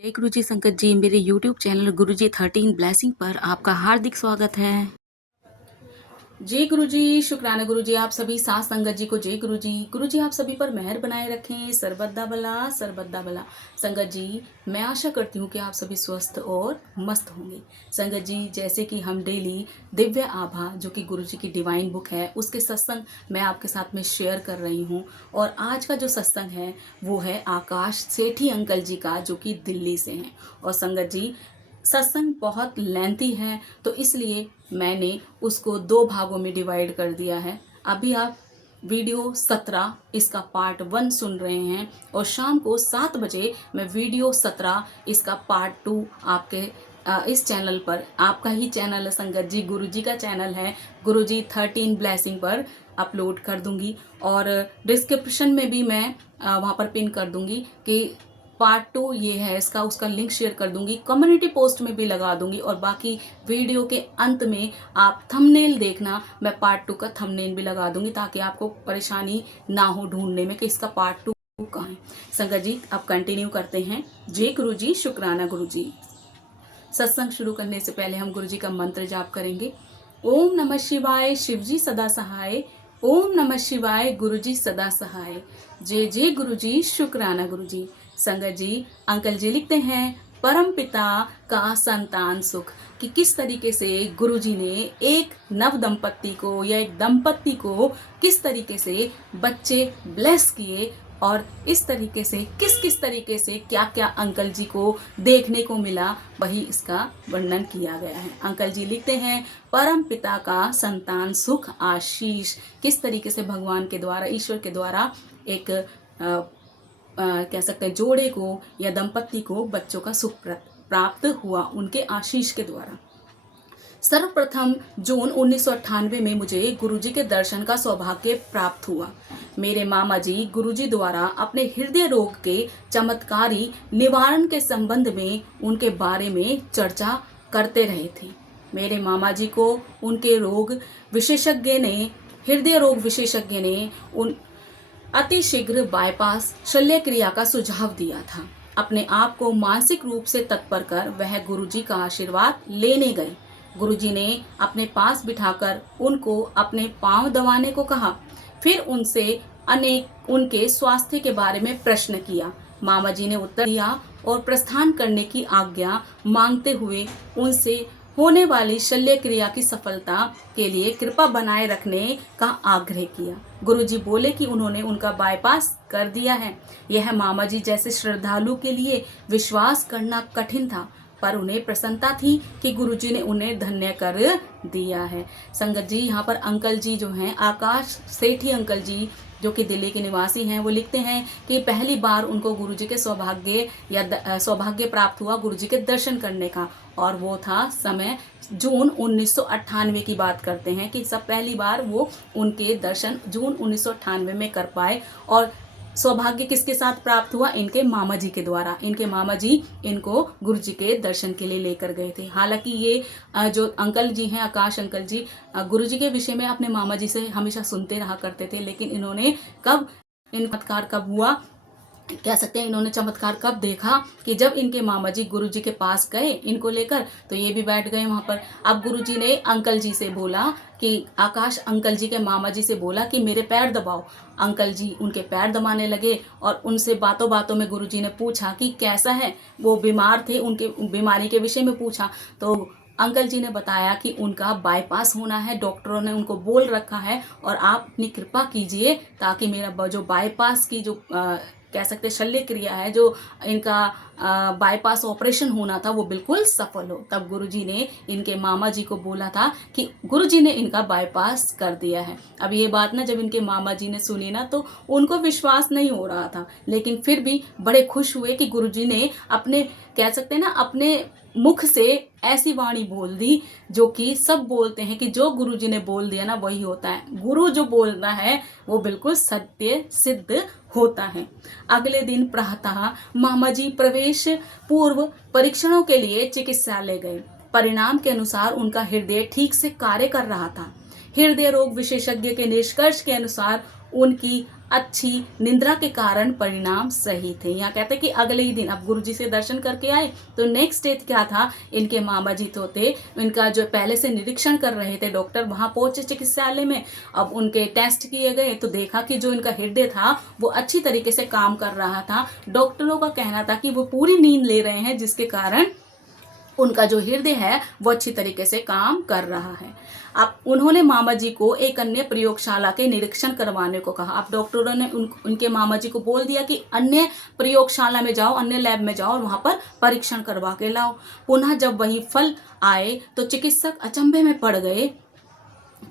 जय गुरु जी संगत जी, मेरे यूट्यूब चैनल गुरु जी 13 ब्लेसिंग पर आपका हार्दिक स्वागत है। जय गुरु जी, शुक्राना गुरु जी, आप सभी साथ संगत जी को जय गुरु जी आप सभी पर मेहर बनाए रखें, सर्वदा भला सर्वदा भला। संगत जी, मैं आशा करती हूँ कि आप सभी स्वस्थ और मस्त होंगे। संगत जी, जैसे कि हम डेली दिव्य आभा जो कि गुरु जी की डिवाइन बुक है उसके सत्संग मैं आपके साथ में शेयर कर रही हूँ। और आज का जो सत्संग है वो है आकाश सेठी अंकल जी का, जो कि दिल्ली से हैं। और संगत जी, सत्संग बहुत लेंथी है तो इसलिए मैंने उसको 2 भागों में डिवाइड कर दिया है। अभी आप वीडियो 17 इसका पार्ट 1 सुन रहे हैं और शाम को 7 बजे मैं वीडियो 17 इसका पार्ट 2 आपके इस चैनल पर, आपका ही चैनल है संगत जी, गुरु जी का चैनल है गुरु जी 13 ब्लेसिंग पर अपलोड कर दूंगी। और डिस्क्रिप्शन में भी मैं वहाँ पर पिन कर दूंगी कि पार्ट 2 ये है इसका, उसका लिंक शेयर कर दूंगी, कम्युनिटी पोस्ट में भी लगा दूंगी। और बाकी वीडियो के अंत में आप थंबनेल देखना, मैं पार्ट 2 का थंबनेल भी लगा दूंगी ताकि आपको परेशानी ना हो ढूंढने में कि इसका पार्ट 2 कहाँ है। संगत जी, अब कंटिन्यू करते हैं। जय गुरु जी, शुक्राना गुरु जी। सत्संग शुरू करने से पहले हम गुरु जी का मंत्र जाप करेंगे। ओम नमः शिवाय, शिव जी सदा सहाय। ओम नमः शिवाय, गुरु जी सदा सहाय। जय जय गुरु जी, शुक्राना गुरु जी। संगत जी, अंकल जी लिखते हैं, परम पिता का संतान सुख, कि किस तरीके से गुरु जी ने एक नव दंपत्ति को या एक दंपत्ति को किस तरीके से बच्चे ब्लेस किए और इस तरीके से किस तरीके से क्या क्या अंकल जी को देखने को मिला, वही इसका वर्णन किया गया है। अंकल जी लिखते हैं, परम पिता का संतान सुख आशीष, किस तरीके से भगवान के द्वारा, ईश्वर के द्वारा एक कह सकते हैं जोड़े को या दंपत्ति को बच्चों का सुख प्राप्त हुआ उनके आशीष के द्वारा। सर्वप्रथम जून 1998 में मुझे गुरुजी के दर्शन का सौभाग्य प्राप्त हुआ। मेरे मामा जी गुरुजी द्वारा अपने हृदय रोग के चमत्कारी निवारण के संबंध में उनके बारे में चर्चा करते रहे थे। मेरे मामा जी को उनके हृदय रोग विशेषज्ञ ने उन अतिशीघ्र बाईपास शल्य क्रिया का सुझाव दिया था। अपने आप को मानसिक रूप से तत्पर कर वह गुरुजी का आशीर्वाद लेने गए। गुरुजी ने अपने पास बिठाकर उनको अपने पांव दबाने को कहा। फिर उनसे उनके स्वास्थ्य के बारे में प्रश्न किया। मामा जी ने उत्तर दिया और प्रस्थान करने की आज्ञा मांगते हुए उनसे होने वाली शल्य क्रिया की सफलता के लिए कृपा बनाए रखने का आग्रह किया। गुरुजी बोले कि उन्होंने उनका बाईपास कर दिया है। यह मामा जी जैसे श्रद्धालु के लिए विश्वास करना कठिन था, पर उन्हें प्रसन्नता थी कि गुरुजी ने उन्हें धन्य कर दिया है। संगत जी, यहाँ पर अंकल जी जो हैं, आकाश सेठी अंकल जी, जो कि दिल्ली के निवासी हैं, वो लिखते हैं कि पहली बार उनको गुरुजी के सौभाग्य प्राप्त हुआ गुरुजी के दर्शन करने का, और वो था समय जून 1998 की बात करते हैं कि सब पहली बार वो उनके दर्शन जून 1998 में कर पाए। और सौभाग्य किसके साथ प्राप्त हुआ? इनके मामा जी के द्वारा। इनके मामा जी इनको गुरु जी के दर्शन के लिए लेकर गए थे। हालांकि ये जो अंकल जी हैं, आकाश अंकल जी, गुरु जी के विषय में अपने मामा जी से हमेशा सुनते रहा करते थे, लेकिन इन्होंने चमत्कार कब हुआ, कह सकते हैं इन्होंने चमत्कार कब देखा कि जब इनके मामा जी गुरु जी के पास गए इनको लेकर, तो ये भी बैठ गए वहां पर। अब गुरु जी ने अंकल जी से बोला कि आकाश अंकल जी के मामा जी से बोला कि मेरे पैर दबाओ। अंकल जी उनके पैर दबाने लगे और उनसे बातों बातों में गुरु जी ने पूछा कि कैसा है। वो बीमार थे, उनके बीमारी के विषय में पूछा तो अंकल जी ने बताया कि उनका बाईपास होना है, डॉक्टरों ने उनको बोल रखा है, और आप अपनी कृपा कीजिए ताकि मेरा जो बाईपास की जो कह सकते शल्य क्रिया है, जो इनका बाईपास ऑपरेशन होना था, वो बिल्कुल सफल हो। तब गुरुजी ने इनके मामा जी को बोला था कि गुरुजी ने इनका बाईपास कर दिया है। अब ये बात ना जब इनके मामा जी ने सुनी ना, तो उनको विश्वास नहीं हो रहा था, लेकिन फिर भी बड़े खुश हुए कि गुरुजी ने अपने, कह सकते हैं ना, अपने मुख से ऐसी वाणी बोल दी जो कि सब बोलते हैं कि जो गुरुजी ने बोल दिया ना वही होता है। गुरु जो बोलना है वो बिल्कुल सत्य सिद्ध होता है। अगले दिन प्रातः मामा जी प्रवेश पूर्व परीक्षणों के लिए चिकित्सालय गए। परिणाम के अनुसार उनका हृदय ठीक से कार्य कर रहा था। हृदय रोग विशेषज्ञ के निष्कर्ष के अनुसार उनकी अच्छी निंद्रा के कारण परिणाम सही थे। यहाँ कहते हैं कि अगले ही दिन अब गुरुजी से दर्शन करके आए तो नेक्स्ट डे क्या था, इनके मामा जी तो थे, इनका जो पहले से निरीक्षण कर रहे थे डॉक्टर, वहां पहुंचे चिकित्सालय में। अब उनके टेस्ट किए गए तो देखा कि जो इनका हृदय था वो अच्छी तरीके से काम कर रहा था। डॉक्टरों का कहना था कि वो पूरी नींद ले रहे हैं, जिसके कारण उनका जो हृदय है वो अच्छी तरीके से काम कर रहा है। अब उन्होंने मामा जी को एक अन्य प्रयोगशाला के निरीक्षण करवाने को कहा। अब डॉक्टरों ने उनके मामा जी को बोल दिया कि अन्य प्रयोगशाला में जाओ, अन्य लैब में जाओ और वहां पर परीक्षण करवा के लाओ। पुनः जब वही फल आए तो चिकित्सक अचंभे में पड़ गए।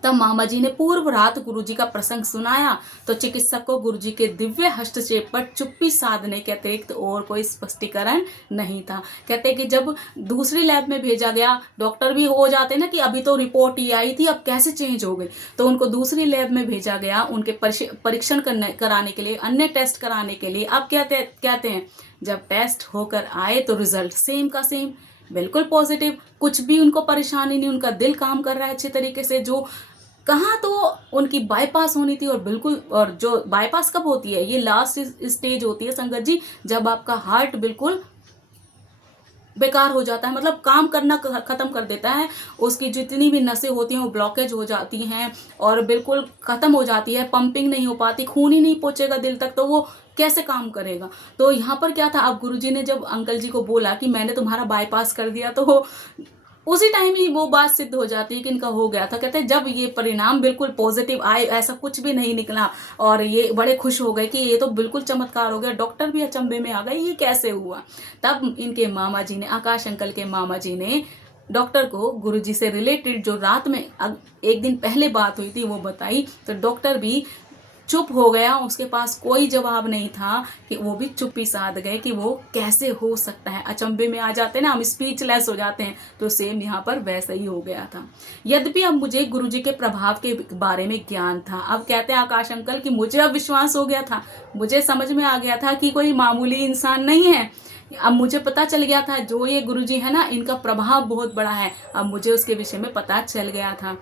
तब मामा जी ने पूर्व रात गुरुजी का प्रसंग सुनाया तो चिकित्सक को गुरुजी के दिव्य हस्तक्षेप पर चुप्पी साधने के अतिरिक्त और कोई स्पष्टीकरण नहीं था। कहते कि जब दूसरी लैब में भेजा गया, डॉक्टर भी हो जाते ना कि अभी तो रिपोर्ट ये आई थी, अब कैसे चेंज हो गई, तो उनको दूसरी लैब में भेजा गया उनके परीक्षण कराने के लिए, अन्य टेस्ट कराने के लिए। अब कहते हैं जब टेस्ट होकर आए तो रिजल्ट सेम का सेम, बिल्कुल पॉजिटिव, कुछ भी उनको परेशानी नहीं, उनका दिल काम कर रहा है अच्छे तरीके से। जो कहाँ तो उनकी बाईपास होनी थी, और बिल्कुल, और जो बाईपास कब होती है, ये लास्ट स्टेज होती है संगत जी, जब आपका हार्ट बिल्कुल बेकार हो जाता है, मतलब काम करना खत्म कर देता है, उसकी जितनी भी नसें होती हैं वो ब्लॉकेज हो जाती हैं और बिल्कुल खत्म हो जाती है, पंपिंग नहीं हो पाती, खून ही नहीं पहुंचेगा दिल तक, तो वो कैसे काम करेगा। तो यहाँ पर क्या था, अब गुरुजी ने जब अंकल जी को बोला कि मैंने तुम्हारा बाईपास कर दिया, तो उसी टाइम ही वो बात सिद्ध हो जाती है कि इनका हो गया था। कहते हैं जब ये परिणाम बिल्कुल पॉजिटिव आए, ऐसा कुछ भी नहीं निकला, और ये बड़े खुश हो गए कि ये तो बिल्कुल चमत्कार हो गया। डॉक्टर भी अचंभे में आ गए, ये कैसे हुआ। तब इनके मामा जी ने, आकाश अंकल के मामा जी ने डॉक्टर को गुरुजी से रिलेटेड जो रात में एक दिन पहले बात हुई थी वो बताई। तो डॉक्टर भी चुप हो गया, उसके पास कोई जवाब नहीं था, कि वो भी चुप्पी साध गए कि वो कैसे हो सकता है। अचंभे में आ जाते हैं ना हम, स्पीचलेस हो जाते हैं, तो सेम यहाँ पर वैसा ही हो गया था। यद्यपि अब मुझे गुरुजी के प्रभाव के बारे में ज्ञान था। अब कहते हैं आकाश अंकल कि मुझे अब विश्वास हो गया था, मुझे समझ में आ गया था कि कोई मामूली इंसान नहीं है। अब मुझे पता चल गया था जो ये गुरुजी है ना, इनका प्रभाव बहुत बड़ा है, अब मुझे उसके विषय में पता चल गया था।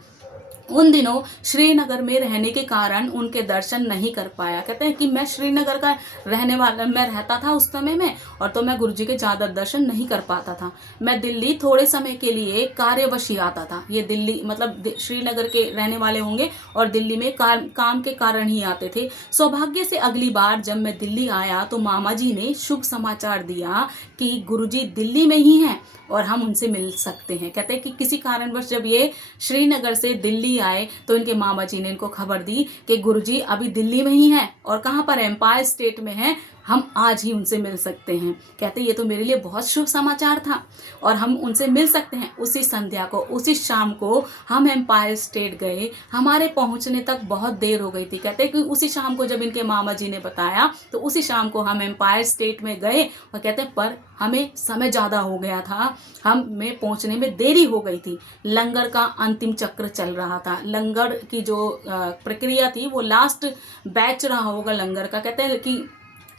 उन दिनों श्रीनगर में रहने के कारण उनके दर्शन नहीं कर पाया। कहते हैं कि मैं श्रीनगर का रहने वाला, मैं रहता था उस समय में, और तो मैं गुरुजी के ज़्यादा दर्शन नहीं कर पाता था। मैं दिल्ली थोड़े समय के लिए कार्यवश ही आता था। ये दिल्ली मतलब श्रीनगर के रहने वाले होंगे और दिल्ली में काम के कारण ही आते थे। सौभाग्य से अगली बार जब मैं दिल्ली आया तो मामा जी ने शुभ समाचार दिया कि गुरुजी दिल्ली में ही हैं और हम उनसे मिल सकते हैं। कहते हैं कि किसी कारणवश जब ये श्रीनगर से दिल्ली आए तो इनके मामा जी ने इनको खबर दी कि गुरुजी अभी दिल्ली में ही हैं, और कहाँ पर, एम्पायर स्टेट में हैं, हम आज ही उनसे मिल सकते हैं। कहते ये तो मेरे लिए बहुत शुभ समाचार था और हम उनसे मिल सकते हैं। उसी संध्या को, उसी शाम को हम एम्पायर स्टेट गए। हमारे पहुंचने तक बहुत देर हो गई थी। कहते कि उसी शाम को जब इनके मामा जी ने बताया तो उसी शाम को हम एम्पायर स्टेट में गए, और कहते पर हमें समय ज़्यादा हो गया था, हमें पहुंचने में देरी हो गई थी। लंगर का अंतिम चक्र चल रहा था। लंगर की जो प्रक्रिया थी वो लास्ट बैच रहा होगा लंगर का। कहते हैं कि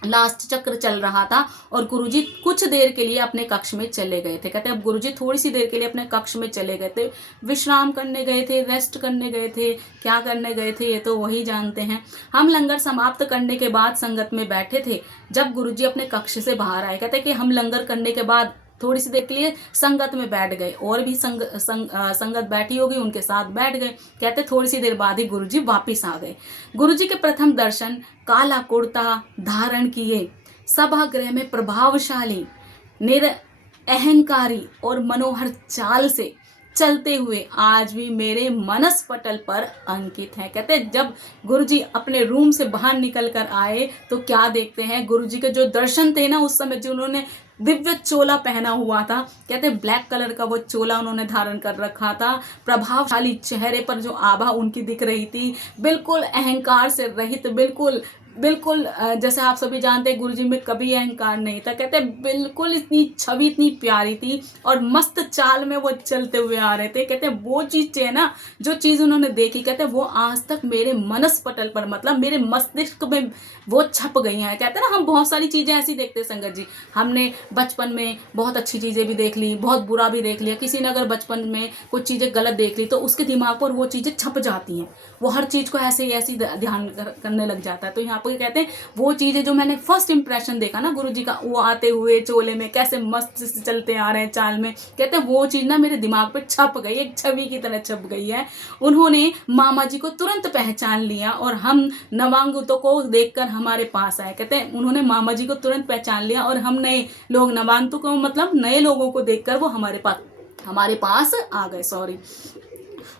लास्ट चक्र चल रहा था और गुरुजी कुछ देर के लिए अपने कक्ष में चले गए थे। कहते हैं अब गुरुजी थोड़ी सी देर के लिए अपने कक्ष में चले गए थे, विश्राम करने गए थे, रेस्ट करने गए थे, क्या करने गए थे ये तो वही जानते हैं। हम लंगर समाप्त करने के बाद संगत में बैठे थे जब गुरुजी अपने कक्ष से बाहर आए। कहते हैं कि हम लंगर करने के बाद थोड़ी सी देर के लिए संगत में बैठ गए, और भी संगत बैठी होगी, उनके साथ बैठ गए। कहते थोड़ी सी देर बाद ही गुरुजी वापिस आ गए। गुरुजी के प्रथम दर्शन काला कुर्ता धारण किए, सभागृह में प्रभावशाली, अहंकारी और मनोहर चाल से चलते हुए आज भी मेरे मनस पटल पर अंकित है। कहते हैं जब गुरुजी अपने रूम से बाहर निकल कर आए तो क्या देखते हैं, गुरुजी के जो दर्शन थे ना उस समय, जो उन्होंने दिव्य चोला पहना हुआ था, कहते ब्लैक कलर का वो चोला उन्होंने धारण कर रखा था, प्रभावशाली चेहरे पर जो आभा उनकी दिख रही थी, बिल्कुल अहंकार से रहित, बिल्कुल बिल्कुल जैसे आप सभी जानते हैं गुरुजी में कभी अहंकार नहीं था। कहते हैं बिल्कुल इतनी छवि इतनी प्यारी थी और मस्त चाल में वो चलते हुए आ रहे थे। कहते हैं वो चीज़ है ना, जो चीज़ उन्होंने देखी, कहते हैं वो आज तक मेरे मनस पटल पर, मतलब मेरे मस्तिष्क में वो छप गई हैं। कहते हैं ना, हम बहुत सारी चीज़ें ऐसी देखते हैं संगत जी, हमने बचपन में बहुत अच्छी चीज़ें भी देख ली, बहुत बुरा भी देख लिया। किसी ने अगर बचपन में कुछ चीज़ें गलत देख ली तो उसके दिमाग पर वो चीज़ें छप जाती हैं, वो हर चीज़ को ऐसे ही ऐसी ध्यान करने लग जाता है। तो यहाँ पर कहते हैं वो चीज़ें जो मैंने फर्स्ट इंप्रेशन देखा ना गुरुजी का, वो आते हुए चोले में कैसे मस्त से चलते आ रहे हैं चाल में, कहते हैं वो चीज़ ना मेरे दिमाग पे छप गई, एक छवि की तरह छप गई है। उन्होंने मामा जी को तुरंत पहचान लिया और हम नवांगतों को देखकर हमारे पास आए। कहते हैं उन्होंने मामा जी को तुरंत पहचान लिया और हम नए लोग नवांगतों को, मतलब नए लोगों को देखकर वो हमारे पास आ गए। सॉरी।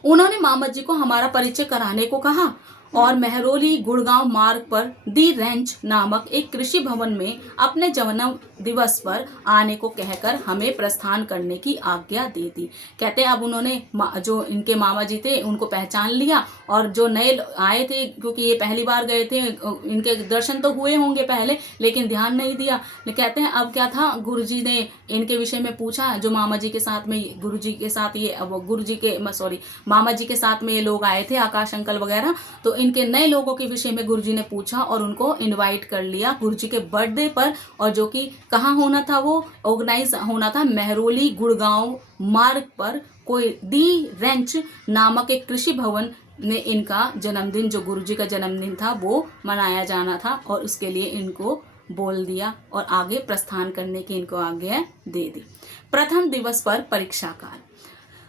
उन्होंने मामा जी को हमारा परिचय कराने को कहा और मेहरौली गुड़गांव मार्ग पर दी रेंच नामक एक कृषि भवन में अपने जन्म दिवस पर आने को कहकर हमें प्रस्थान करने की आज्ञा दे दी। कहते हैं अब उन्होंने जो इनके मामा जी थे उनको पहचान लिया और जो नए आए थे, क्योंकि ये पहली बार गए थे, इनके दर्शन तो हुए होंगे पहले लेकिन ध्यान नहीं दिया। कहते हैं अब क्या था, गुरुजी ने इनके विषय में पूछा, जो मामा जी के साथ में गुरुजी के साथ ये गुरुजी के सॉरी मामा जी के साथ में ये लोग आए थे, आकाश अंकल वगैरह, तो इनके नए लोगों के विषय में गुरुजी ने पूछा और उनको इनवाइट कर लिया गुरुजी के बर्थडे पर, और जो कि कहाँ होना था, वो ऑर्गेनाइज होना था मेहरौली गुड़गांव मार्ग पर कोई दी रेंच नामक एक कृषि भवन में इनका जन्मदिन, जो गुरुजी का जन्मदिन था, वो मनाया जाना था और उसके लिए इनको बोल दिया और आगे प्रस्थान करने की इनको आज्ञा दे दी। प्रथम दिवस पर परीक्षा काल।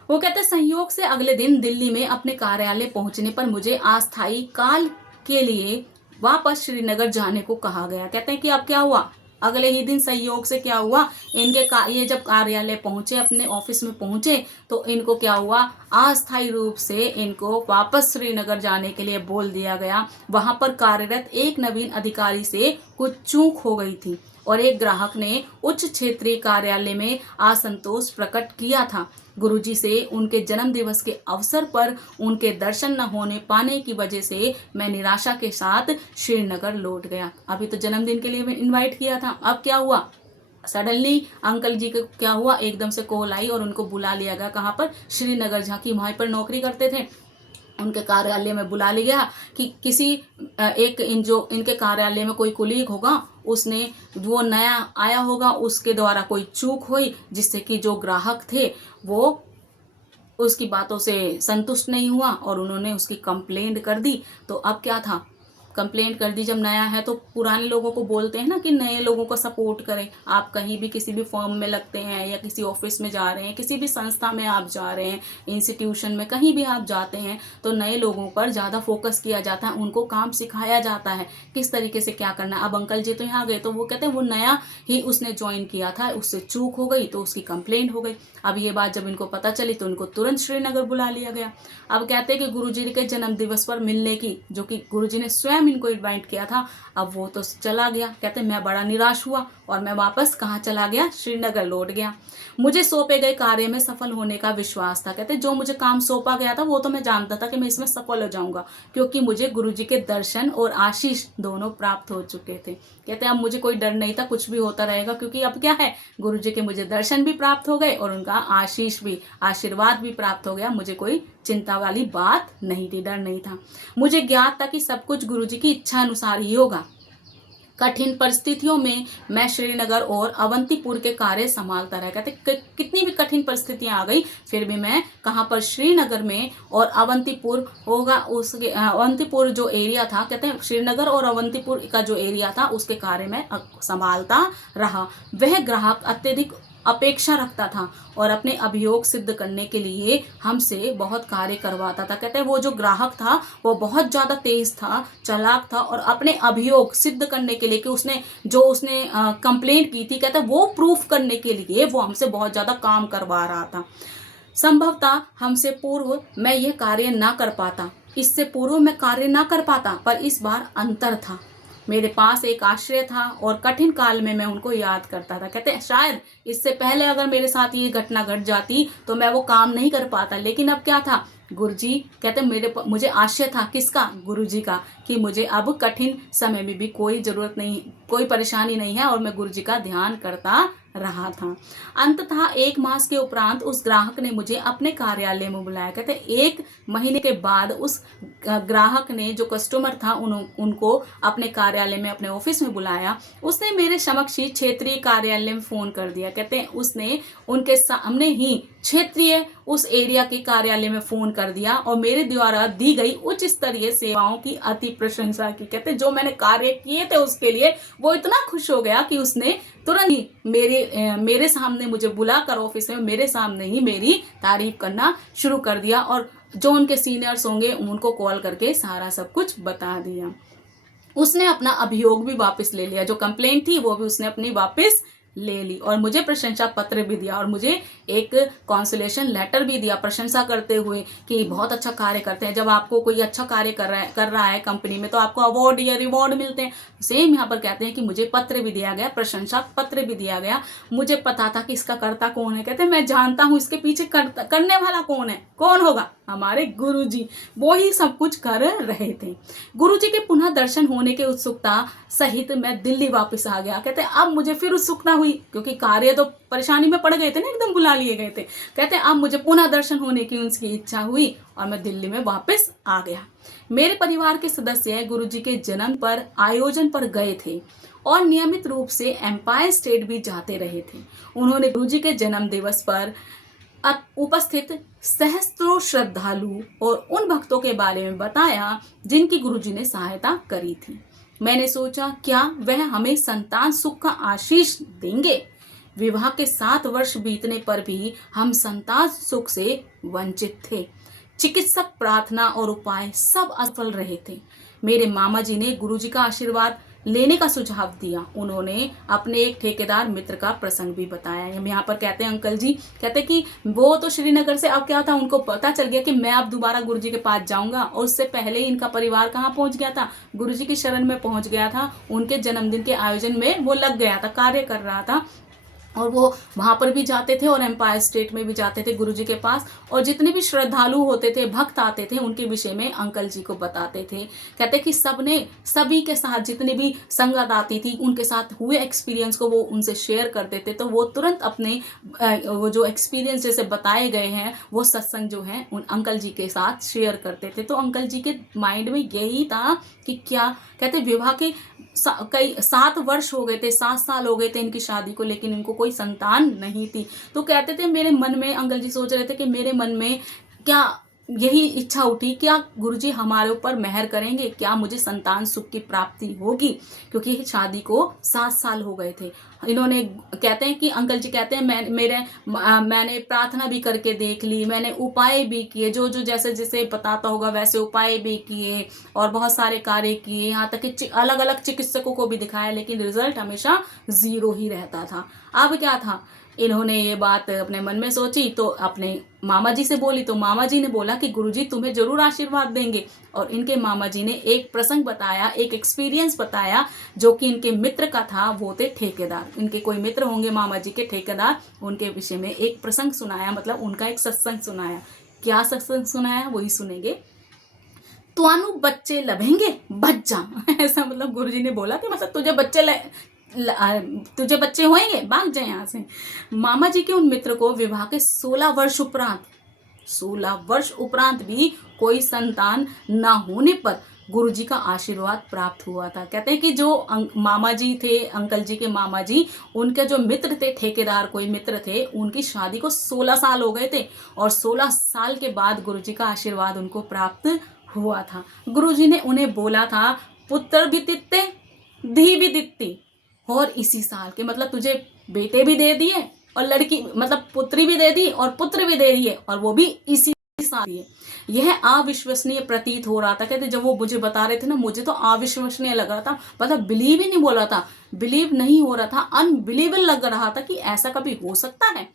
वो कहते हैं संयोग से अगले दिन दिल्ली में अपने कार्यालय पहुंचने पर मुझे अस्थायी काल के लिए वापस श्रीनगर जाने को कहा गया। कहते हैं कि अब क्या हुआ, अगले ही दिन संयोग से क्या हुआ, ये जब कार्यालय पहुंचे, अपने ऑफिस में पहुंचे, तो इनको क्या हुआ, अस्थायी रूप से इनको वापस श्रीनगर जाने के लिए बोल दिया गया। वहां पर कार्यरत एक नवीन अधिकारी से कुछ चूक हो गई थी और एक ग्राहक ने उच्च क्षेत्रीय कार्यालय में असंतोष प्रकट किया था। गुरुजी से उनके जन्म दिवस के अवसर पर उनके दर्शन न होने पाने की वजह से मैं निराशा के साथ श्रीनगर लौट गया। अभी तो जन्मदिन के लिए मैं इनवाइट किया था, अब क्या हुआ, सडनली अंकल जी को क्या हुआ, एकदम से कॉल आई और उनको बुला लिया गया। कहाँ पर, श्रीनगर, जहाँ की वहीं पर नौकरी करते थे, उनके कार्यालय में बुला लिया कि किसी जो इनके कार्यालय में कोई कुलीग होगा, उसने वो नया आया होगा, उसके द्वारा कोई चूक हुई जिससे कि जो ग्राहक थे वो उसकी बातों से संतुष्ट नहीं हुआ और उन्होंने उसकी कंप्लेंट कर दी। तो अब क्या था, कंप्लेंट कर दी, जब नया है तो पुराने लोगों को बोलते हैं ना कि नए लोगों को सपोर्ट करें। आप कहीं भी किसी भी फर्म में लगते हैं या किसी ऑफिस में जा रहे हैं, किसी भी संस्था में आप जा रहे हैं, इंस्टीट्यूशन में कहीं भी आप जाते हैं, तो नए लोगों पर ज़्यादा फोकस किया जाता है, उनको काम सिखाया जाता है किस तरीके से क्या करना है। अब अंकल जी तो यहाँ गए तो वो कहते हैं वो नया ही उसने ज्वाइन किया था, उससे चूक हो गई तो उसकी कंप्लेंट हो गई। अब ये बात जब इनको पता चली तो उनको तुरंत श्रीनगर बुला लिया गया। अब कहते हैं कि गुरुजी के जन्म दिवस पर मिलने की, जो कि गुरुजी ने स्वयं इनको इनवाइट किया था, अब वो तो चला गया। कहते हैं मैं बड़ा निराश हुआ और मैं वापस कहाँ चला गया, श्रीनगर लौट गया। मुझे सौंपे गए कार्य में सफल होने का विश्वास था। कहते जो मुझे काम सौंपा गया था वो तो मैं जानता था कि मैं इसमें सफल हो जाऊंगा, क्योंकि मुझे गुरुजी के दर्शन और आशीष दोनों प्राप्त हो चुके थे। कहते अब मुझे कोई डर नहीं था, कुछ भी होता रहेगा, क्योंकि अब क्या है, गुरुजी के मुझे दर्शन भी प्राप्त हो गए और उनका आशीष भी, आशीर्वाद भी प्राप्त हो गया। मुझे कोई चिंता वाली बात नहीं थी, डर नहीं था। मुझे ज्ञात था कि सब कुछ गुरुजी की इच्छा अनुसार ही होगा। कठिन परिस्थितियों में मैं श्रीनगर और अवंतीपुर के कार्य संभालता रहा। कहते कितनी भी कठिन परिस्थितियां आ गई फिर भी मैं कहाँ पर, श्रीनगर में, और अवंतीपुर होगा उसके अवंतीपुर जो एरिया था, कहते हैं श्रीनगर और अवंतीपुर का जो एरिया था उसके कार्य में संभालता रहा। वह ग्राहक अत्यधिक अपेक्षा रखता था और अपने अभियोग सिद्ध करने के लिए हमसे बहुत कार्य करवाता था। कहते हैं वो जो ग्राहक था वो बहुत ज़्यादा तेज था, चालाक था, और अपने अभियोग सिद्ध करने के लिए कि उसने कंप्लेंट की थी, कहते हैं वो प्रूफ करने के लिए वो हमसे बहुत ज़्यादा काम करवा रहा था। संभवतः हमसे पूर्व मैं यह कार्य ना कर पाता, इससे पूर्व मैं कार्य ना कर पाता, पर इस बार अंतर था। मेरे पास एक आश्रय था और कठिन काल में मैं उनको याद करता था। कहते शायद इससे पहले अगर मेरे साथ ये घटना घट जाती तो मैं वो काम नहीं कर पाता, लेकिन अब क्या था, गुरुजी कहते मुझे आश्रय था, किसका, गुरुजी का, कि मुझे अब कठिन समय में भी कोई जरूरत नहीं, कोई परेशानी नहीं है, और मैं गुरुजी का ध्यान करता रहा था। अंततः 1 मास के उपरांत उस ग्राहक ने मुझे अपने कार्यालय में बुलाया। कहते 1 महीने के बाद उस ग्राहक ने, जो कस्टमर था, उनको अपने कार्यालय में, अपने ऑफिस में बुलाया। उसने मेरे समक्ष ही क्षेत्रीय कार्यालय में फोन कर दिया। कहते हैं उसने उनके सामने ही क्षेत्रीय उस एरिया के कार्यालय में फोन कर दिया और मेरे द्वारा दी गई उच्च स्तरीय सेवाओं की अति प्रशंसा की। कहते जो मैंने कार्य किए थे उसके लिए वो इतना खुश हो गया कि उसने तुरंत ही मेरे सामने मुझे बुलाकर ऑफिस में मेरे सामने ही मेरी तारीफ करना शुरू कर दिया, और जो उनके सीनियर्स होंगे उनको कॉल करके सारा सब कुछ बता दिया। उसने अपना अभियोग भी वापस ले लिया, जो कंप्लेंट थी वो भी उसने अपनी वापस ले ली, और मुझे प्रशंसा पत्र भी दिया, और मुझे एक कॉन्सुलेशन लेटर भी दिया प्रशंसा करते हुए कि बहुत अच्छा कार्य करते हैं। जब आपको कोई अच्छा कार्य कर रहा है कंपनी में तो आपको अवार्ड या रिवॉर्ड मिलते हैं। सेम यहाँ पर कहते हैं कि मुझे पत्र भी दिया गया, प्रशंसा पत्र भी दिया गया। मुझे पता था कि इसका कर्ता कौन है। कहते हैं मैं जानता हूँ इसके पीछे करने वाला कौन है, कौन होगा, हमारे गुरुजी, वो ही सब कुछ कर रहे थे। गुरुजी के पुनः दर्शन होने के उत्सुकता सहित मैं दिल्ली वापस आ गया। कहते अब मुझे फिर उत्सुकता हुई, क्योंकि कार्य तो परेशानी में पड़ गए थे ना, एकदम बुला लिए गए थे। कहते अब मुझे पुनः दर्शन होने की उनकी इच्छा हुई और मैं दिल्ली में वापस आ गया। मेरे परिवार के सदस्य गुरुजी के जन्म पर आयोजन पर गए थे और नियमित रूप से एम्पायर स्टेट भी जाते रहे थे। उन्होंने गुरुजी के जन्म दिवस पर उपस्थित सहस्त्रों श्रद्धालु और उन भक्तों के बारे में बताया जिनकी गुरुजी ने सहायता करी थी। मैंने सोचा क्या वह हमें संतान सुख का आशीष देंगे। विवाह के 7 वर्ष बीतने पर भी हम संतान सुख से वंचित थे। चिकित्सक प्रार्थना और उपाय सब असफल रहे थे। मेरे मामा जी ने गुरुजी का आशीर्वाद लेने का सुझाव दिया। उन्होंने अपने एक ठेकेदार मित्र का प्रसंग भी बताया। हम यहाँ पर कहते हैं अंकल जी कहते कि वो तो श्रीनगर से, अब क्या था, उनको पता चल गया कि मैं अब दोबारा गुरुजी के पास जाऊंगा, और उससे पहले ही इनका परिवार कहाँ पहुंच गया था, गुरुजी की शरण में पहुंच गया था। उनके जन्मदिन के आयोजन में वो लग गया था, कार्य कर रहा था, और वो वहां पर भी जाते थे और एम्पायर स्टेट में भी जाते थे गुरुजी के पास, और जितने भी श्रद्धालु होते थे, भक्त आते थे, उनके विषय में अंकल जी को बताते थे। कहते कि सभी के साथ जितने भी संगत आती थी उनके साथ हुए एक्सपीरियंस को वो उनसे शेयर करते थे, तो वो तुरंत अपने वो जो एक्सपीरियंस जैसे बताए गए हैं वो सत्संग जो है उन अंकल जी के साथ शेयर करते थे। तो अंकल जी के माइंड में यही था कि क्या, कहते विवाह के कई 7 वर्ष हो गए थे, 7 साल हो गए थे इनकी शादी को, लेकिन इनको कोई संतान नहीं थी। तो कहते थे मेरे मन में, अंकल जी सोच रहे थे कि मेरे मन में क्या यही इच्छा उठी, क्या गुरुजी हमारे ऊपर मेहर करेंगे, क्या मुझे संतान सुख की प्राप्ति होगी, क्योंकि शादी को 7 साल हो गए थे। इन्होंने कहते हैं कि अंकल जी कहते हैं मैंने प्रार्थना भी करके देख ली, मैंने उपाय भी किए, जो जैसे जैसे बताता होगा वैसे उपाय भी किए और बहुत सारे कार्य किए, यहाँ तक कि अलग अलग चिकित्सकों को भी दिखाया, लेकिन रिजल्ट हमेशा 0 ही रहता था। अब क्या था, इन्होंने ये बात अपने मन में सोची तो अपने मामा जी से बोली, तो मामा जी ने बोला कि गुरुजी तुम्हें जरूर आशीर्वाद देंगे। और इनके मामा जी ने एक प्रसंग बताया, एक एक्सपीरियंस बताया जो कि इनके मित्र का था। वो थे ठेकेदार, इनके कोई मित्र होंगे मामा जी के ठेकेदार, उनके विषय में एक प्रसंग सुनाया, मतलब उनका एक सत्संग सुनाया। क्या सत्संग सुनाया वही सुनेंगे। तुआनु बच्चे लभेंगे बच जा ऐसा मतलब गुरुजी ने बोला कि मतलब तुझे बच्चे होंगे, भाग जाए यहाँ से। मामा जी के उन मित्र को विवाह के 16 वर्ष उपरांत भी कोई संतान ना होने पर गुरुजी का आशीर्वाद प्राप्त हुआ था। कहते हैं कि जो मामा जी थे, अंकल जी के मामा जी, उनके जो मित्र थे, ठेकेदार कोई मित्र थे, उनकी शादी को 16 साल हो गए थे, और 16 साल के बाद गुरुजी का आशीर्वाद उनको प्राप्त हुआ था। गुरुजी ने उन्हें बोला था, पुत्र भी दित्ते धी भी दित्ती, और इसी साल के, मतलब तुझे बेटे भी दे दिए और लड़की मतलब पुत्री भी दे दी और पुत्र भी दे दिए, और वो भी इसी साल दिए। यह अविश्वसनीय प्रतीत हो रहा था। कहते जब वो मुझे बता रहे थे ना, मुझे तो अविश्वसनीय लग रहा था, मतलब बिलीव ही नहीं बोला था, बिलीव नहीं हो रहा था, अनबिलीवेबल लग रहा था कि ऐसा कभी हो सकता है।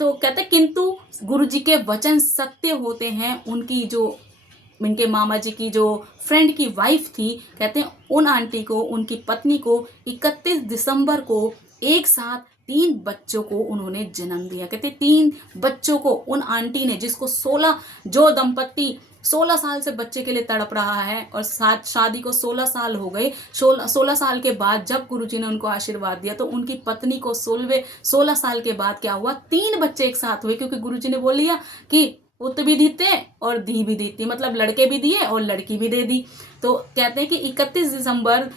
तो कहते किंतु गुरुजी के वचन सत्य होते हैं, उनकी जो इनके मामा जी की जो फ्रेंड की वाइफ थी, कहते हैं उन आंटी को, उनकी पत्नी को 31 दिसंबर को एक साथ 3 बच्चों को उन्होंने जन्म दिया। कहते 3 बच्चों को उन आंटी ने, जिसको 16, जो दंपत्ति 16 साल से बच्चे के लिए तड़प रहा है और साथ शादी को 16 साल हो गए, 16 साल के बाद जब गुरुजी ने उनको आशीर्वाद दिया तो उनकी पत्नी को 16 साल के बाद क्या हुआ, 3 बच्चे एक साथ हुए, क्योंकि गुरुजी ने बोल दिया कि पुत्र भी दीते और दी भी देती, मतलब लड़के भी दिए और लड़की भी दे दी। तो कहते हैं कि 31 दिसंबर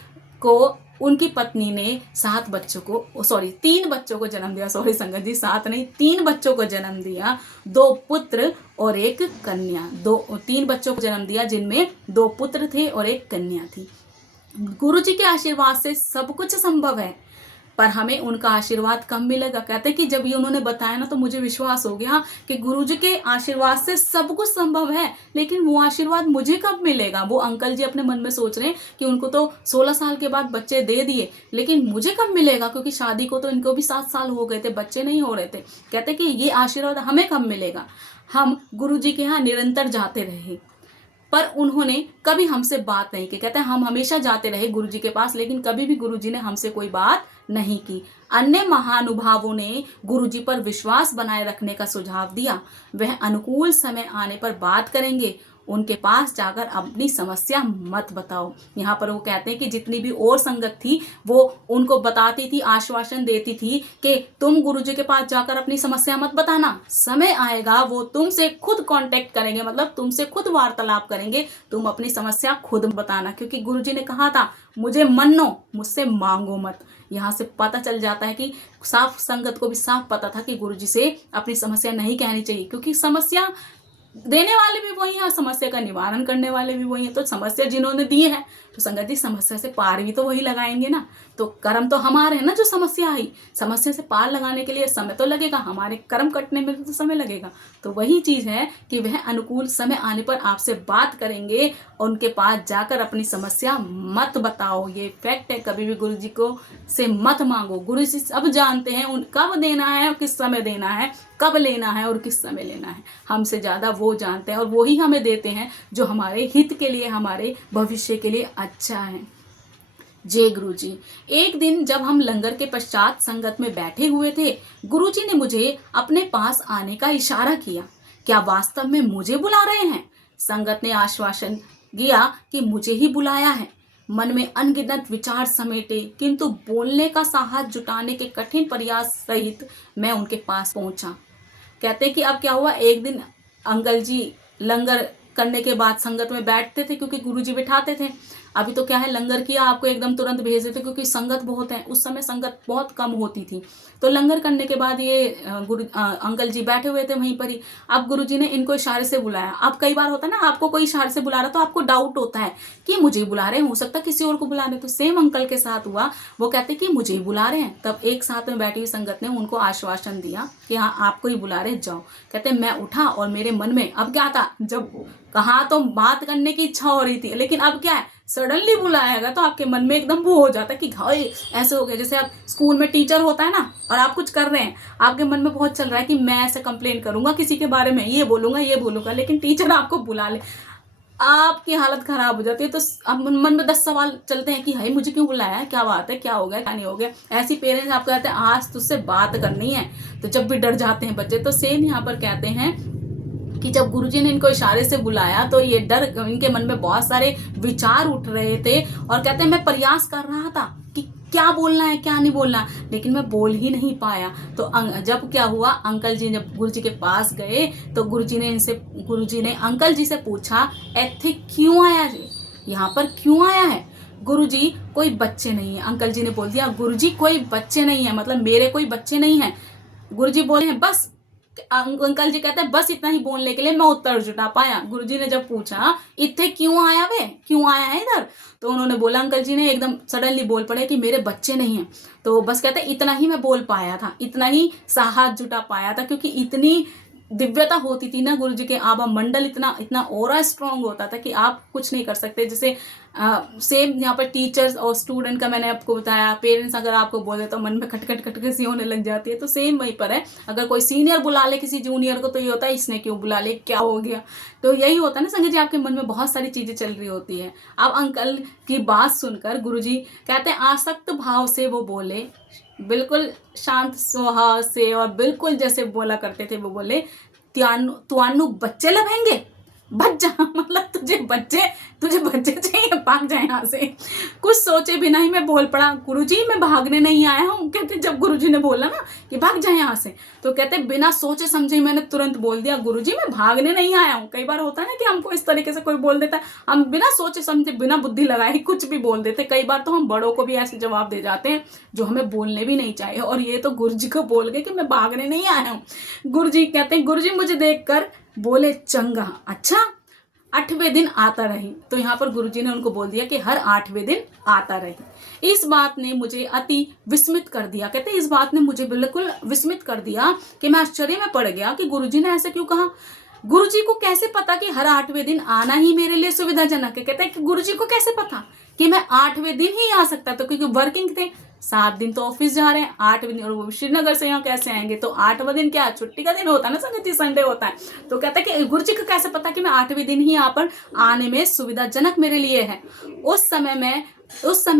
को उनकी पत्नी ने 7 बच्चों को, सॉरी 3 बच्चों को जन्म दिया, सॉरी संगत जी 7 नहीं 3 बच्चों को जन्म दिया, 2 पुत्र और एक कन्या, 3 बच्चों को जन्म दिया जिनमें 2 पुत्र थे और एक कन्या थी। गुरुजी के आशीर्वाद से सब कुछ संभव है, पर हमें उनका आशीर्वाद कब मिलेगा। कहते कि जब ये उन्होंने बताया ना तो मुझे विश्वास हो गया कि गुरुजी के आशीर्वाद से सब कुछ संभव है, लेकिन वो आशीर्वाद मुझे कब मिलेगा। वो अंकल जी अपने मन में सोच रहे हैं कि उनको तो 16 साल के बाद बच्चे दे दिए, लेकिन मुझे कब मिलेगा, क्योंकि शादी को तो इनको भी 7 साल हो गए थे, बच्चे नहीं हो रहे थे। कहते कि ये आशीर्वाद हमें कब मिलेगा। हम गुरुजी के यहाँ निरंतर जाते रहे, पर उन्होंने कभी हमसे बात नहीं की। कहते हैं हम हमेशा जाते रहे गुरुजी के पास, लेकिन कभी भी गुरुजी ने हमसे कोई बात नहीं की। अन्य महानुभावों ने गुरुजी पर विश्वास बनाए रखने का सुझाव दिया। वह अनुकूल समय आने पर बात करेंगे, उनके पास जाकर अपनी समस्या मत बताओ। यहाँ पर वो कहते हैं कि जितनी भी और संगत थी वो उनको बताती थी, आश्वासन देती थी कि तुम गुरुजी के पास जाकर अपनी समस्या मत बताना, समय आएगा वो तुमसे खुद कांटेक्ट करेंगे, मतलब तुमसे खुद वार्तालाप करेंगे, तुम अपनी समस्या खुद बताना, क्योंकि गुरुजी ने कहा था मुझे मन्नो, मुझसे मांगो मत। यहाँ से पता चल जाता है कि साफ संगत को भी साफ पता था कि गुरुजी से अपनी समस्या नहीं कहनी चाहिए, क्योंकि समस्या देने वाले भी वही हैं, समस्या का निवारण करने वाले भी वही हैं। तो समस्या जिन्होंने दी है तो संगत जी समस्या से पार भी तो वही लगाएंगे ना। तो कर्म तो हमारे हैं ना, जो समस्या आई, समस्या से पार लगाने के लिए समय तो लगेगा, हमारे कर्म कटने में तो समय लगेगा। तो वही चीज है कि वह अनुकूल समय आने पर आपसे बात करेंगे, उनके पास जाकर अपनी समस्या मत बताओ। ये फैक्ट है, कभी भी गुरु जी को से मत मांगो। गुरु जी सब जानते हैं उन कब देना है और किस समय देना है, कब लेना है और किस समय लेना है। हमसे ज्यादा वो जानते हैं और वो ही हमें देते हैं जो हमारे हित के लिए, हमारे भविष्य के लिए अच्छा है। जय गुरु जी। एक दिन जब हम लंगर के पश्चात संगत में बैठे हुए थे, गुरु जी ने मुझे अपने पास आने का इशारा किया। क्या वास्तव में मुझे बुला रहे हैं? संगत ने आश्वासन दिया कि मुझे ही बुलाया है। मन में अनगिनत विचार समेटे, किंतु बोलने का साहस जुटाने के कठिन प्रयास सहित मैं उनके पास पहुंचा। कहते कि अब क्या हुआ, एक दिन अंकल जी लंगर करने के बाद संगत में बैठते थे, क्योंकि गुरुजी बिठाते थे। अभी तो क्या है, लंगर किया आपको एकदम तुरंत भेज देते, क्योंकि संगत बहुत है, उस समय संगत बहुत कम होती थी। तो लंगर करने के बाद ये अंकल जी बैठे हुए थे वहीं पर ही। अब गुरुजी ने इनको इशारे से बुलाया। अब कई बार होता है ना, आपको कोई इशारे से बुला रहा तो आपको डाउट होता है कि मुझे बुला रहे हैं, हो सकता है किसी और को बुला रहे। तो सेम अंकल के साथ हुआ, वो कहते कि मुझे ही बुला रहे हैं। तब एक साथ में बैठी हुई संगत ने उनको आश्वासन दिया कि हाँ आपको ही बुला रहे, जाओ। कहते मैं उठा और मेरे मन में अब क्या था, जब कहा तो बात करने की इच्छा हो रही थी, लेकिन अब क्या है, सडनली बुलाया गया तो आपके मन में एकदम वो हो जाता है कि भाई ऐसे हो गया। जैसे आप स्कूल में टीचर होता है ना और आप कुछ कर रहे हैं, आपके मन में बहुत चल रहा है कि मैं ऐसे कंप्लेन करूंगा किसी के बारे में, ये बोलूंगा, लेकिन टीचर आपको बुला ले, आपकी हालत खराब हो जाती है। तो अब मन में 10 सवाल चलते हैं कि हाय मुझे क्यों बुलाया है, क्या बात है, क्या हो गया, क्या नहीं हो गया। ऐसी पेरेंट्स आपको कहते हैं आज तुझसे बात करनी है, तो जब भी डर जाते हैं बच्चे। तो सेम यहाँ पर कहते हैं कि जब गुरुजी ने इनको इशारे से बुलाया तो ये डर, इनके मन में बहुत सारे विचार उठ रहे थे और कहते हैं मैं प्रयास कर रहा था कि क्या बोलना है क्या नहीं बोलना, लेकिन मैं बोल ही नहीं पाया। तो जब क्या हुआ, अंकल जी जब गुरुजी के पास गए तो गुरुजी ने अंकल जी से पूछा ऐथे क्यों आया है, यहाँ पर क्यों आया है? गुरुजी कोई बच्चे नहीं है। अंकल जी ने बोल दिया गुरुजी कोई बच्चे नहीं है, मतलब मेरे कोई बच्चे नहीं है। गुरुजी बोले हैं बस। अंकल जी कहते हैं बस इतना ही बोलने के लिए मैं उत्तर जुटा पाया। गुरुजी ने जब पूछा इतने क्यों आया वे, क्यों आया है इधर, तो उन्होंने बोला, अंकल जी ने एकदम सडनली बोल पड़े कि मेरे बच्चे नहीं हैं। तो बस कहते हैं इतना ही मैं बोल पाया था, इतना ही साहस जुटा पाया था, क्योंकि इतनी दिव्यता होती थी ना गुरुजी के आभा मंडल, इतना इतना ऑरा स्ट्रांग होता था कि आप कुछ नहीं कर सकते। जैसे सेम यहाँ पर टीचर्स और स्टूडेंट का मैंने आपको बताया, पेरेंट्स अगर आपको बोले तो मन में खटखट खटखट सी होने लग जाती है, तो सेम वहीं पर है। अगर कोई सीनियर बुला ले किसी जूनियर को तो ये होता है इसने क्यों बुला ले, क्या हो गया। तो यही होता है ना संगत जी, आपके मन में बहुत सारी चीजें चल रही होती है। अब अंकल की बात सुनकर गुरुजी कहते हैं आसक्त भाव से वो बोले, बिल्कुल शांत स्वभाव से, और बिल्कुल जैसे बोला करते थे वो बोले, तुआनु बच्चे लभेंगे, भज जा, मतलब तुझे बच्चे चाहिए, भाग जाए यहाँ से। कुछ सोचे बिना ही मैं बोल पड़ा, गुरुजी मैं भागने नहीं आया हूँ। कहते जब गुरुजी ने बोला ना कि भाग जाए यहाँ से, तो कहते बिना सोचे समझे मैंने तुरंत बोल दिया, गुरुजी मैं भागने नहीं आया हूँ। कई बार होता है ना कि हमको इस तरीके से कोई बोल देता है, हम बिना सोचे समझे बिना बुद्धि लगाए कुछ भी बोल देते। कई बार तो हम बड़ों को भी ऐसे जवाब दे जाते हैं जो हमें बोलने भी नहीं चाहिए, और ये तो गुरुजी को बोल गए कि मैं भागने नहीं आया हूँ। गुरुजी कहते हैं, गुरुजी मुझे देखकर बोले चंगा, अच्छा 8वें दिन आता रही। तो यहाँ पर गुरुजी ने उनको बोल दिया कि हर 8वें दिन आता रही। इस बात ने मुझे अति विस्मित कर दिया। कहते इस बात ने मुझे बिल्कुल विस्मित कर दिया कि मैं आश्चर्य में पड़ गया कि गुरुजी ने ऐसे क्यों कहा। गुरुजी को कैसे पता कि हर 8वें दिन आना ही मेरे लिए सुविधाजनक है। कहते हैं कि गुरुजी को कैसे पता कि मैं 8वें दिन ही आ सकता था, क्योंकि वर्किंग थे, 7 दिन तो ऑफिस जा रहे हैं, 8वें दिन, और वो श्रीनगर से यहाँ कैसे आएंगे, तो 8वां दिन क्या छुट्टी का दिन होता है ना संगति, संडे होता है। तो कहता है कि गुरुजी को कैसे पता कि मैं 8वें दिन ही यहाँ पर आने में सुविधाजनक मेरे लिए है। उस समय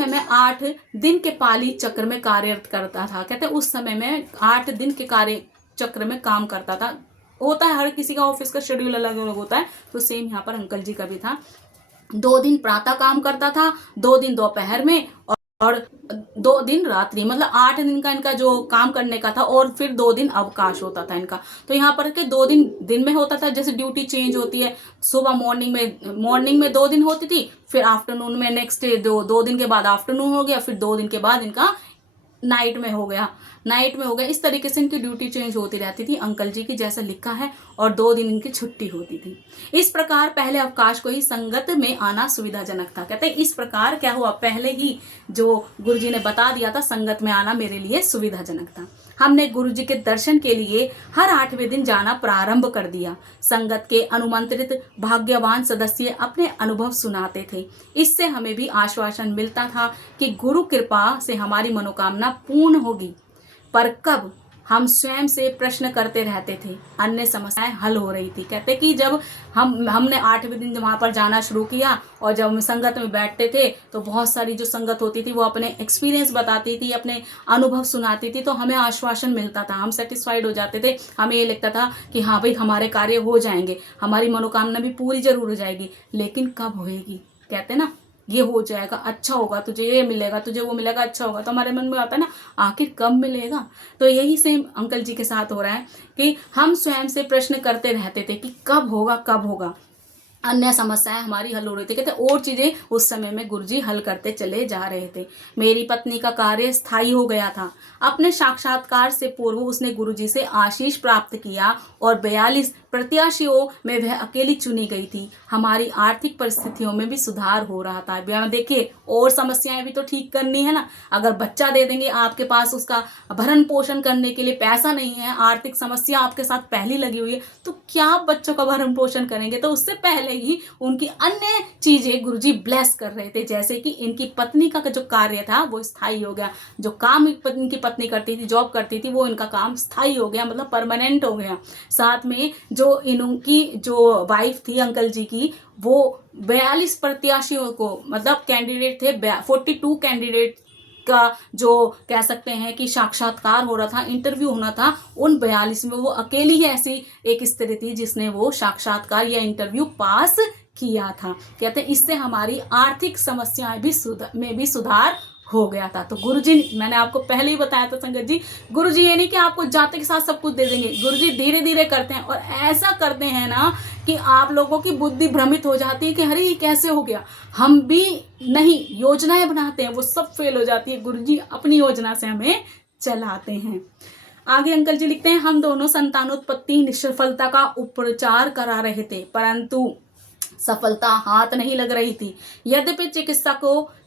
में 8 दिन के पाली चक्र में कार्यरत करता था। कहते उस समय में 8 दिन के कार्य चक्र में काम करता था। होता है हर किसी का ऑफिस का शेड्यूल अलग अलग होता है, तो सेम यहाँ पर अंकल जी का भी था। 2 दिन प्रातः काम करता था, 2 दिन दोपहर में, और 2 दिन रात्रि, मतलब 8 दिन का इनका जो काम करने का था, और फिर 2 दिन अवकाश होता था इनका। तो यहाँ पर के 2 दिन दिन में होता था, जैसे ड्यूटी चेंज होती है, सुबह मॉर्निंग में 2 दिन होती थी, फिर आफ्टरनून में नेक्स्ट डे 2 दिन के बाद आफ्टरनून हो गया, फिर 2 दिन के बाद इनका नाइट में हो गया। इस तरीके से इनकी ड्यूटी चेंज होती रहती थी अंकल जी की, जैसा लिखा है, और 2 दिन इनकी छुट्टी होती थी। इस प्रकार पहले अवकाश को ही संगत में आना सुविधाजनक था। कहते हैं इस प्रकार क्या हुआ, पहले ही जो गुरुजी ने बता दिया था संगत में आना मेरे लिए सुविधाजनक था। हमने गुरुजी के दर्शन के लिए हर 8वें दिन जाना प्रारंभ कर दिया। संगत के अनुमंत्रित भाग्यवान सदस्य अपने अनुभव सुनाते थे। इससे हमें भी आश्वासन मिलता था कि गुरु कृपा से हमारी मनोकामना पूर्ण होगी। पर कब, हम स्वयं से प्रश्न करते रहते थे, अन्य समस्याएं हल हो रही थी। कहते कि जब हमने 8वें दिन वहां पर जाना शुरू किया, और जब हम संगत में बैठते थे तो बहुत सारी जो संगत होती थी वो अपने एक्सपीरियंस बताती थी, अपने अनुभव सुनाती थी, तो हमें आश्वासन मिलता था, हम सेटिस्फाइड हो जाते थे। हमें ये लगता था कि हाँ भाई हमारे कार्य हो जाएंगे, हमारी मनोकामना भी पूरी जरूर हो जाएगी, लेकिन कब होएगी। कहते ना ये हो जाएगा, अच्छा होगा, तुझे ये मिलेगा, तुझे वो मिलेगा, अच्छा होगा, तो हमारे मन में आता है ना आखिर कब मिलेगा। तो यही सेम अंकल जी के साथ हो रहा है कि हम स्वयं से प्रश्न करते रहते थे कि कब होगा कब होगा। अन्य समस्याएं हमारी हल हो रही थी। कहते और चीजें उस समय में गुरुजी हल करते चले जा रहे थे। मेरी पत्नी का कार्य स्थायी हो गया था। अपने साक्षात्कार से पूर्व उसने गुरुजी से आशीष प्राप्त किया, और 42 प्रत्याशियों में वह अकेली चुनी गई थी। हमारी आर्थिक परिस्थितियों में भी सुधार हो रहा था। देखिए और समस्याएं भी तो ठीक करनी है ना। अगर बच्चा दे देंगे, आपके पास उसका भरण पोषण करने के लिए पैसा नहीं है, आर्थिक समस्या आपके साथ पहली लगी हुई है, तो क्या आप बच्चों का भरण पोषण करेंगे। तो उससे पहले ही उनकी अन्य चीजें गुरुजी ब्लेस कर रहे थे, जैसे कि इनकी पत्नी का जो कार्य था वो स्थायी हो गया। जो काम इनकी पत्नी करती थी, जॉब करती थी, वो इनका काम स्थायी हो गया, मतलब परमानेंट हो गया। साथ में जो इनकी जो वाइफ थी अंकल जी की, वो 42 प्रत्याशियों को, मतलब कैंडिडेट थे, 42 कैंडिडेट का जो कह सकते हैं कि साक्षात्कार हो रहा था, इंटरव्यू होना था, उन 42 में वो अकेली ही ऐसी एक स्त्री थी जिसने वो साक्षात्कार या इंटरव्यू पास किया था। कहते हैं इससे हमारी आर्थिक समस्याएं भी सुधार हो गया था। तो गुरुजी, मैंने आपको पहले ही बताया था संगत जी, गुरुजी ये नहीं कि आपको जाते के साथ सब कुछ दे देंगे। गुरुजी धीरे धीरे करते हैं, और ऐसा करते हैं ना कि आप लोगों की बुद्धि भ्रमित हो जाती है कि अरे ये कैसे हो गया। हम भी नहीं योजनाएं बनाते हैं, वो सब फेल हो जाती है। गुरुजी अपनी योजना से हमें चलाते हैं। आगे अंकल जी लिखते हैं, हम दोनों संतानोत्पत्ति निष्फलता का उपचार करा रहे थे, परंतु सफलता हाथ नहीं लग रही थी। यद्यपि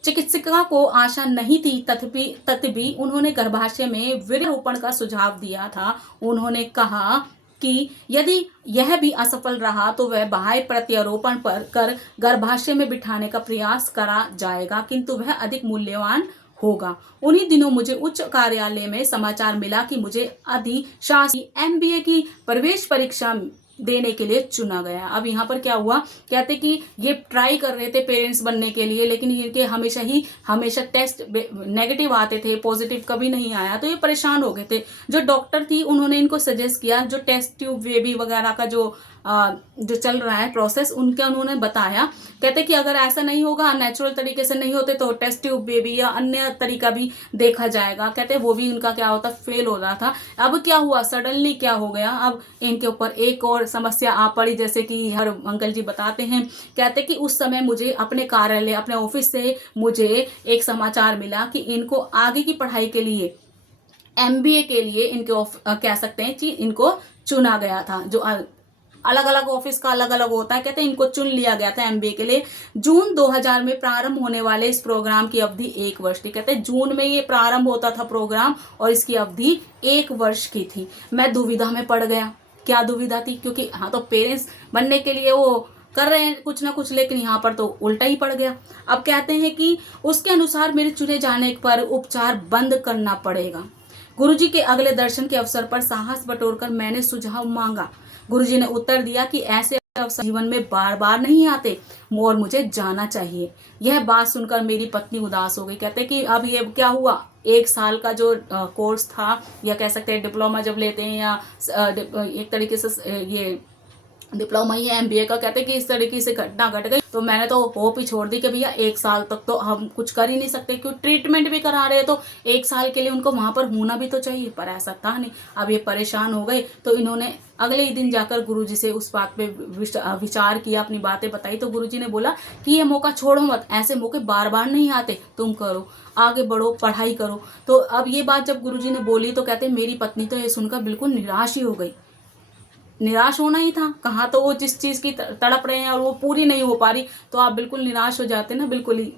चिकित्सिका को आशा नहीं थी, तथापि उन्होंने गर्भाशय में वीर्यारोपण का सुझाव दिया था। उन्होंने कहा कि यदि यह भी असफल रहा तो वह बाह्य प्रत्यारोपण पर कर गर्भाशय में बिठाने का प्रयास करा जाएगा, किंतु वह अधिक मूल्यवान होगा। उन्हीं दिनों मुझे उच्च कार्यालय में समाचार मिला कि मुझे अधिशासी एमबीए की प्रवेश परीक्षा देने के लिए चुना गया। अब यहाँ पर क्या हुआ, कहते कि ये ट्राई कर रहे थे पेरेंट्स बनने के लिए, लेकिन इनके हमेशा टेस्ट नेगेटिव आते थे, पॉजिटिव कभी नहीं आया, तो ये परेशान हो गए थे। जो डॉक्टर थी उन्होंने इनको सजेस्ट किया, जो टेस्ट ट्यूब बेबी वगैरह का जो चल रहा है प्रोसेस, उन्होंने बताया। कहते कि अगर ऐसा नहीं होगा, नेचुरल तरीके से नहीं होते, तो टेस्ट ट्यूब बेबी या अन्य तरीका भी देखा जाएगा। कहते वो भी उनका क्या होता, फेल हो रहा था। अब क्या हुआ, सडनली क्या हो गया, अब इनके ऊपर एक और समस्या आ पड़ी, जैसे कि हर अंकल जी बताते हैं। कहते कि उस समय मुझे अपने कार्यालय, अपने ऑफिस से मुझे एक समाचार मिला कि इनको आगे की पढ़ाई के लिए, एमबीए के लिए इनको कह सकते हैं कि इनको चुना गया था। जो अलग अलग ऑफिस का अलग अलग होता है, कहते हैं इनको चुन लिया गया था एमबीए के लिए। जून 2000 में प्रारंभ होने वाले इस प्रोग्राम की अवधि 1 वर्ष थी। कहते हैं जून में ये प्रारंभ होता था प्रोग्राम और इसकी अवधि 1 वर्ष की थी। मैं दुविधा में पड़ गया। क्या दुविधा थी, क्योंकि हाँ तो पेरेंट्स बनने के लिए वो कर रहे हैं कुछ ना कुछ, लेकिन यहाँ पर तो उल्टा ही पड़ गया। अब कहते हैं कि उसके अनुसार मेरे चुने जाने पर उपचार बंद करना पड़ेगा। गुरुजी के अगले दर्शन के अवसर पर साहस बटोरकर मैंने सुझाव मांगा। गुरुजी ने उत्तर दिया कि ऐसे अवसर जीवन में बार बार नहीं आते और मुझे जाना चाहिए। यह बात सुनकर मेरी पत्नी उदास हो गई। कहते कि अब ये क्या हुआ, 1 साल का जो कोर्स था, या कह सकते हैं डिप्लोमा जब लेते हैं, या एक तरीके से ये डिप्लोमा ही है एमबीए का, कहते कि इस तरीके से घटना घट गई, तो मैंने तो होप ही छोड़ दी कि भैया 1 साल तक तो हम कुछ कर ही नहीं सकते, क्योंकि ट्रीटमेंट भी करा रहे हैं, तो 1 साल के लिए उनको वहां पर होना भी तो चाहिए, पर ऐसा था नहीं। अब ये परेशान हो गए, तो इन्होंने अगले ही दिन जाकर गुरुजी से उस बात पे विचार किया, अपनी बातें बताई। तो गुरुजी ने बोला कि ये मौका छोड़ो मत, ऐसे मौके बार बार नहीं आते, तुम करो, आगे बढ़ो, पढ़ाई करो। तो अब ये बात जब गुरुजी ने बोली, तो कहते मेरी पत्नी तो ये सुनकर बिल्कुल निराश ही हो गई। निराश होना ही था, कहाँ तो वो जिस चीज की तड़प रहे हैं और वो पूरी नहीं हो पा रही, तो आप बिल्कुल निराश हो जाते ना, बिल्कुल ही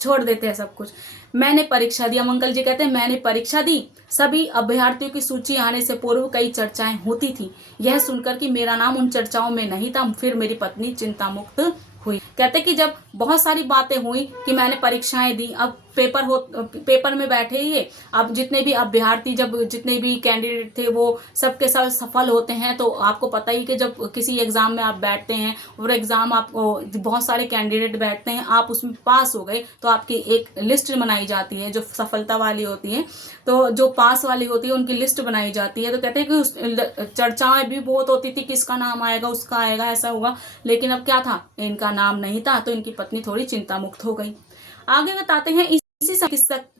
छोड़ देते हैं सब कुछ। मैंने परीक्षा दी, अंकल जी कहते हैं मैंने परीक्षा दी। सभी अभ्यर्थियों की सूची आने से पूर्व कई चर्चाएं होती थी। यह सुनकर कि मेरा नाम उन चर्चाओं में नहीं था, फिर मेरी पत्नी चिंता मुक्त हुई। कहते कि जब बहुत सारी बातें हुई कि मैंने परीक्षाएं दी, अब पेपर में बैठे ही, अब जितने भी अभ्यर्थी, जब जितने भी कैंडिडेट थे वो सबके सब सफल होते हैं। तो आपको पता ही कि जब किसी एग्जाम में आप बैठते हैं और एग्जाम आप बहुत सारे कैंडिडेट बैठते हैं, आप उसमें पास हो गए तो आपकी एक लिस्ट बनाई जाती है, जो सफलता वाली होती है, तो जो पास वाली होती है उनकी लिस्ट बनाई जाती है। तो कहते हैं कि उस चर्चाएं भी बहुत होती थी, किसका नाम आएगा, उसका आएगा, ऐसा होगा, लेकिन अब क्या था, इनका नाम नहीं था, तो इनकी पत्नी थोड़ी चिंता मुक्त हो गई। आगे बताते हैं, इसी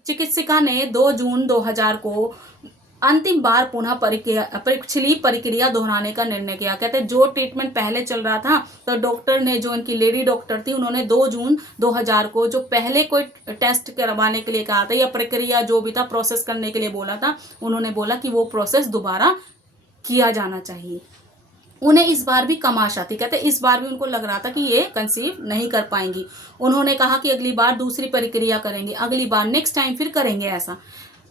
चिकित्सिका ने 2 जून 2000 को अंतिम बार पुनः पिछली प्रक्रिया दोहराने का निर्णय किया। कहते जो ट्रीटमेंट पहले चल रहा था, तो डॉक्टर ने, जो इनकी लेडी डॉक्टर थी, उन्होंने 2 जून 2000 को जो पहले कोई टेस्ट करवाने के लिए कहा था, या प्रक्रिया जो भी था प्रोसेस करने के लिए बोला था, उन्होंने बोला कि वो प्रोसेस दोबारा किया जाना चाहिए। उन्हें इस बार भी कम आशा थी। कहते इस बार भी उनको लग रहा था कि ये कंसीव नहीं कर पाएंगी। उन्होंने कहा कि अगली बार दूसरी प्रक्रिया करेंगे, अगली बार नेक्स्ट टाइम फिर करेंगे ऐसा।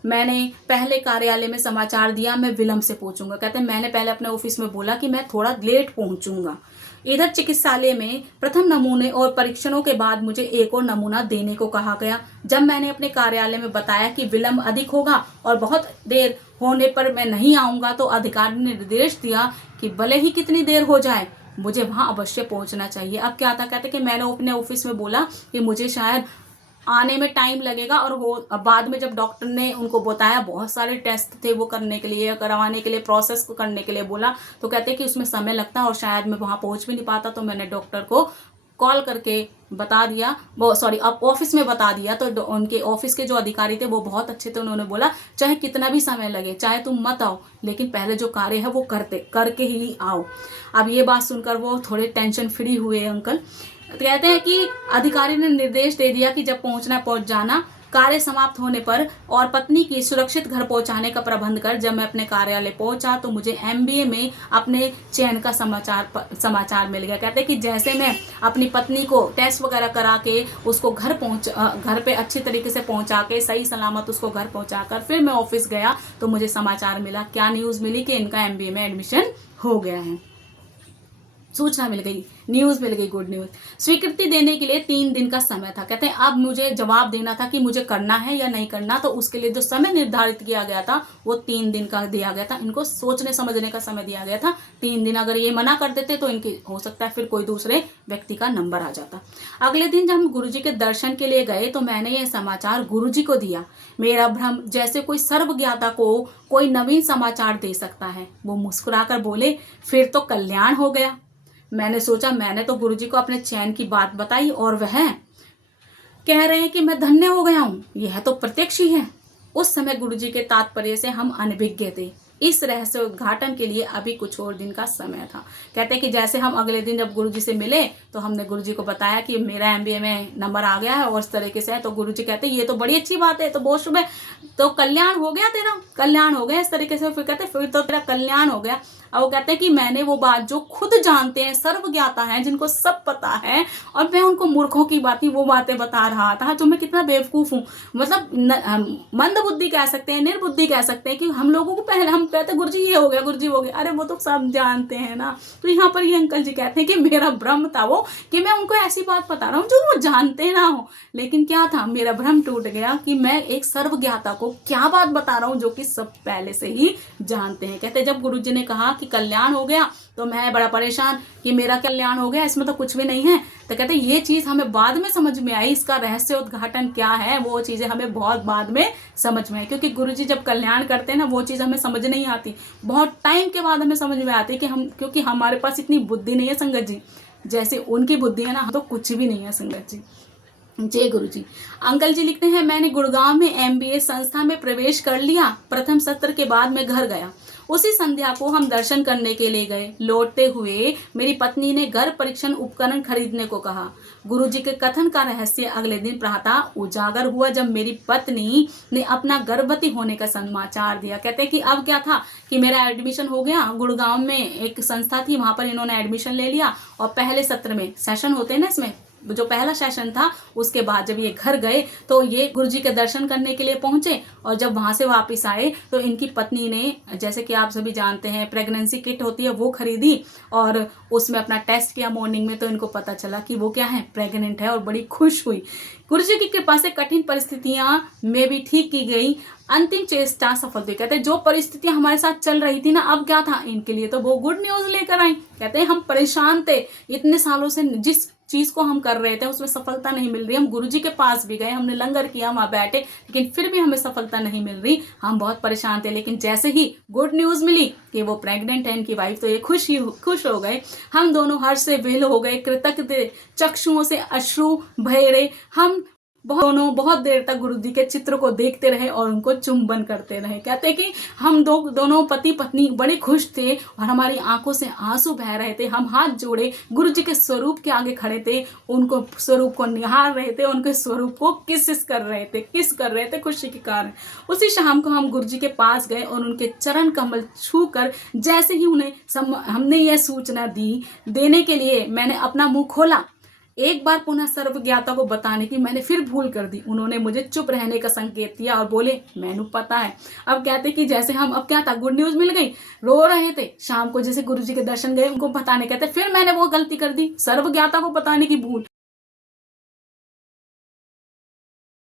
मैंने पहले कार्यालय में समाचार दिया, मैं विलंब से पहुंचूंगा। कहते मैंने पहले अपने ऑफिस में बोला कि मैं थोड़ा लेट पहुंचूंगा। इधर चिकित्सालय में प्रथम नमूने और परीक्षणों के बाद मुझे एक और नमूना देने को कहा गया। जब मैंने अपने कार्यालय में बताया कि विलंब अधिक होगा और बहुत देर होने पर मैं नहीं आऊंगा, तो अधिकारी ने निर्देश दिया कि भले ही कितनी देर हो जाए, मुझे वहां अवश्य पहुंचना चाहिए। अब क्या था, कहते कि मैंने अपने ऑफिस में बोला कि मुझे शायद आने में टाइम लगेगा, और वो बाद में जब डॉक्टर ने उनको बताया, बहुत सारे टेस्ट थे वो करने के लिए, करवाने के लिए, प्रोसेस को करने के लिए बोला, तो कहते कि उसमें समय लगता और शायद मैं वहां पहुंच भी नहीं पाता। तो मैंने डॉक्टर को कॉल करके बता दिया, वो अब ऑफिस में बता दिया। तो उनके ऑफिस के जो अधिकारी थे वो बहुत अच्छे थे, उन्होंने बोला चाहे कितना भी समय लगे, चाहे तुम मत आओ, लेकिन पहले जो कार्य है वो करके ही आओ। अब ये बात सुनकर वो थोड़े टेंशन फ्री हुए अंकल। कहते हैं कि अधिकारी ने निर्देश दे दिया कि जब पहुंचना पहुंच जाना, कार्य समाप्त होने पर और पत्नी की सुरक्षित घर पहुंचाने का प्रबंध कर जब मैं अपने कार्यालय पहुंचा तो मुझे एमबीए में अपने चयन का समाचार मिल गया। कहते कि जैसे मैं अपनी पत्नी को टेस्ट वगैरह करा के उसको घर पे अच्छी तरीके से पहुंचा के सही सलामत उसको घर पहुंचा कर फिर मैं ऑफिस गया तो मुझे समाचार मिला, क्या न्यूज़ मिली कि इनका एमबीए में एडमिशन हो गया है। सूचना मिल गई, न्यूज़ मिल गई, गुड न्यूज़। स्वीकृति देने के लिए 3 दिन का समय था। कहते हैं अब मुझे जवाब देना था कि मुझे करना है या नहीं करना, तो उसके लिए जो समय निर्धारित किया गया था वो 3 दिन का दिया गया था। इनको सोचने समझने का समय दिया गया था 3 दिन। अगर ये मना कर देते तो इनकी हो सकता है फिर कोई दूसरे व्यक्ति का नंबर आ जाता। अगले दिन जब हम गुरुजी के दर्शन के लिए गए तो मैंने ये समाचार गुरुजी को दिया। मेरा भ्रम जैसे कोई सर्वज्ञाता को कोई नवीन समाचार दे सकता है। वो मुस्कुराकर बोले, फिर तो कल्याण हो गया। मैंने सोचा, मैंने तो गुरुजी को अपने चयन की बात बताई और वह कह रहे हैं कि मैं धन्य हो गया हूं, यह तो प्रत्यक्ष ही है। उस समय गुरुजी के तात्पर्य से हम अनभिज्ञ थे। इस रहस्य उद्घाटन के लिए अभी कुछ और दिन का समय था। कहते हैं कि जैसे हम अगले दिन जब गुरुजी से मिले तो हमने गुरुजी को बताया कि मेरा एमबीए में नंबर आ गया है और इस तरीके से है। तो गुरुजी कहते हैं ये तो बड़ी अच्छी बात है, तो बहुत शुभ है, तो कल्याण हो गया तेरा, कल्याण हो गया इस तरीके से। फिर कहते फिर तो तेरा कल्याण हो गया। अब वो कहते हैं कि मैंने वो बात जो खुद जानते हैं, सर्वज्ञाता हैं, जिनको सब पता है, और मैं उनको मूर्खों की बातें वो बातें बता रहा था जो मैं कितना बेवकूफ हूँ। मतलब मंद बुद्धि कह सकते हैं, निर्बुद्धि कह सकते हैं कि हम लोगों को पहले हम कहते गुरुजी ये हो गया, गुरुजी हो गया, अरे वो तो सब जानते हैं ना। तो यहाँ पर ये अंकल जी कहते हैं कि मेरा भ्रम था वो कि मैं उनको ऐसी बात बता रहा हूँ जो वो जानते ना हो। लेकिन क्या था, मेरा भ्रम टूट गया कि मैं एक सर्वज्ञाता को क्या बात बता रहा हूँ जो कि सब पहले से ही जानते हैं। कहते जब गुरुजी ने कहा कि कल्याण हो गया तो मैं बड़ा परेशान कि मेरा कल्याण हो गया, इसमें तो कुछ भी नहीं है। तो कहते ये चीज हमें बाद में समझ में आई, इसका रहस्य उद्घाटन क्या है वो चीजें हमें बहुत बाद में समझ में आई। क्योंकि गुरुजी जब कल्याण करते हैं ना वो चीज हमें समझ नहीं आती, बहुत टाइम के बाद हमें समझ में आती कि हम, क्योंकि हमारे पास इतनी बुद्धि नहीं है संगत जी, जैसे उनकी बुद्धि है ना, तो कुछ भी नहीं है संगत जी। जय गुरु जी। अंकल जी लिखते हैं, मैंने गुड़गांव में एमबीए संस्था में प्रवेश कर लिया। प्रथम सत्र के बाद मैं घर गया। उसी संध्या को हम दर्शन करने के लिए गए। लौटते हुए मेरी पत्नी ने गर्भ परीक्षण उपकरण खरीदने को कहा। गुरुजी के कथन का रहस्य अगले दिन प्रातः उजागर हुआ जब मेरी पत्नी ने अपना गर्भवती होने का समाचार दिया। कहते हैं कि अब क्या था कि मेरा एडमिशन हो गया। गुड़गांव में एक संस्था थी, वहां पर इन्होंने एडमिशन ले लिया और पहले सत्र में सेशन होते हैं ना, इसमें जो पहला सेशन था उसके बाद जब ये घर गए तो ये गुरुजी के दर्शन करने के लिए पहुंचे और जब वहां से वापस आए तो इनकी पत्नी ने, जैसे कि आप सभी जानते हैं, प्रेगनेंसी किट होती है वो खरीदी और उसमें अपना टेस्ट किया मॉर्निंग में, तो इनको पता चला कि वो क्या है, प्रेग्नेंट है, और बड़ी खुश हुई। गुरुजी की कृपा से कठिन परिस्थितियां में भी ठीक की गई, अंतिम चेष्टा सफल हुई। कहते जो परिस्थितियां हमारे साथ चल रही थी ना, अब क्या था, इनके लिए तो वो गुड न्यूज लेकर आई। कहते हैं हम परेशान थे इतने सालों से, जिस चीज को हम कर रहे थे उसमें सफलता नहीं मिल रही। हम गुरुजी के पास भी गए, हमने लंगर किया, वहां बैठे, लेकिन फिर भी हमें सफलता नहीं मिल रही। हम बहुत परेशान थे, लेकिन जैसे ही गुड न्यूज मिली कि वो प्रेग्नेंट है इनकी वाइफ, तो ये खुश हो गए। हम दोनों हर्ष से विल हो गए, कृतज्ञ चक्षुओं से अश्रु बह रहे। हम दोनों बहुत देर तक गुरुजी के चित्र को देखते रहे और उनको चुंबन करते रहे। कहते कि हम दोनों पति पत्नी बड़े खुश थे और हमारी आंखों से आंसू बह रहे थे। हम हाथ जोड़े गुरुजी के स्वरूप के आगे खड़े थे, उनको स्वरूप को निहार रहे थे, उनके स्वरूप को किस कर रहे थे खुशी के कारण। उसी शाम को हम गुरुजी के पास गए और उनके चरण कमल छू कर जैसे ही उन्हें हमने यह सूचना देने के लिए मैंने अपना मुंह खोला, एक बार पुनः सर्वज्ञाता को बताने की मैंने फिर भूल कर दी। उन्होंने मुझे चुप रहने का संकेत दिया और बोले, मैनू पता है। अब कहते कि जैसे हम, अब क्या था, गुड न्यूज मिल गई, रो रहे थे शाम को, जैसे गुरुजी के दर्शन गए उनको बताने, कहते फिर मैंने वो गलती कर दी, सर्वज्ञाता को बताने की भूल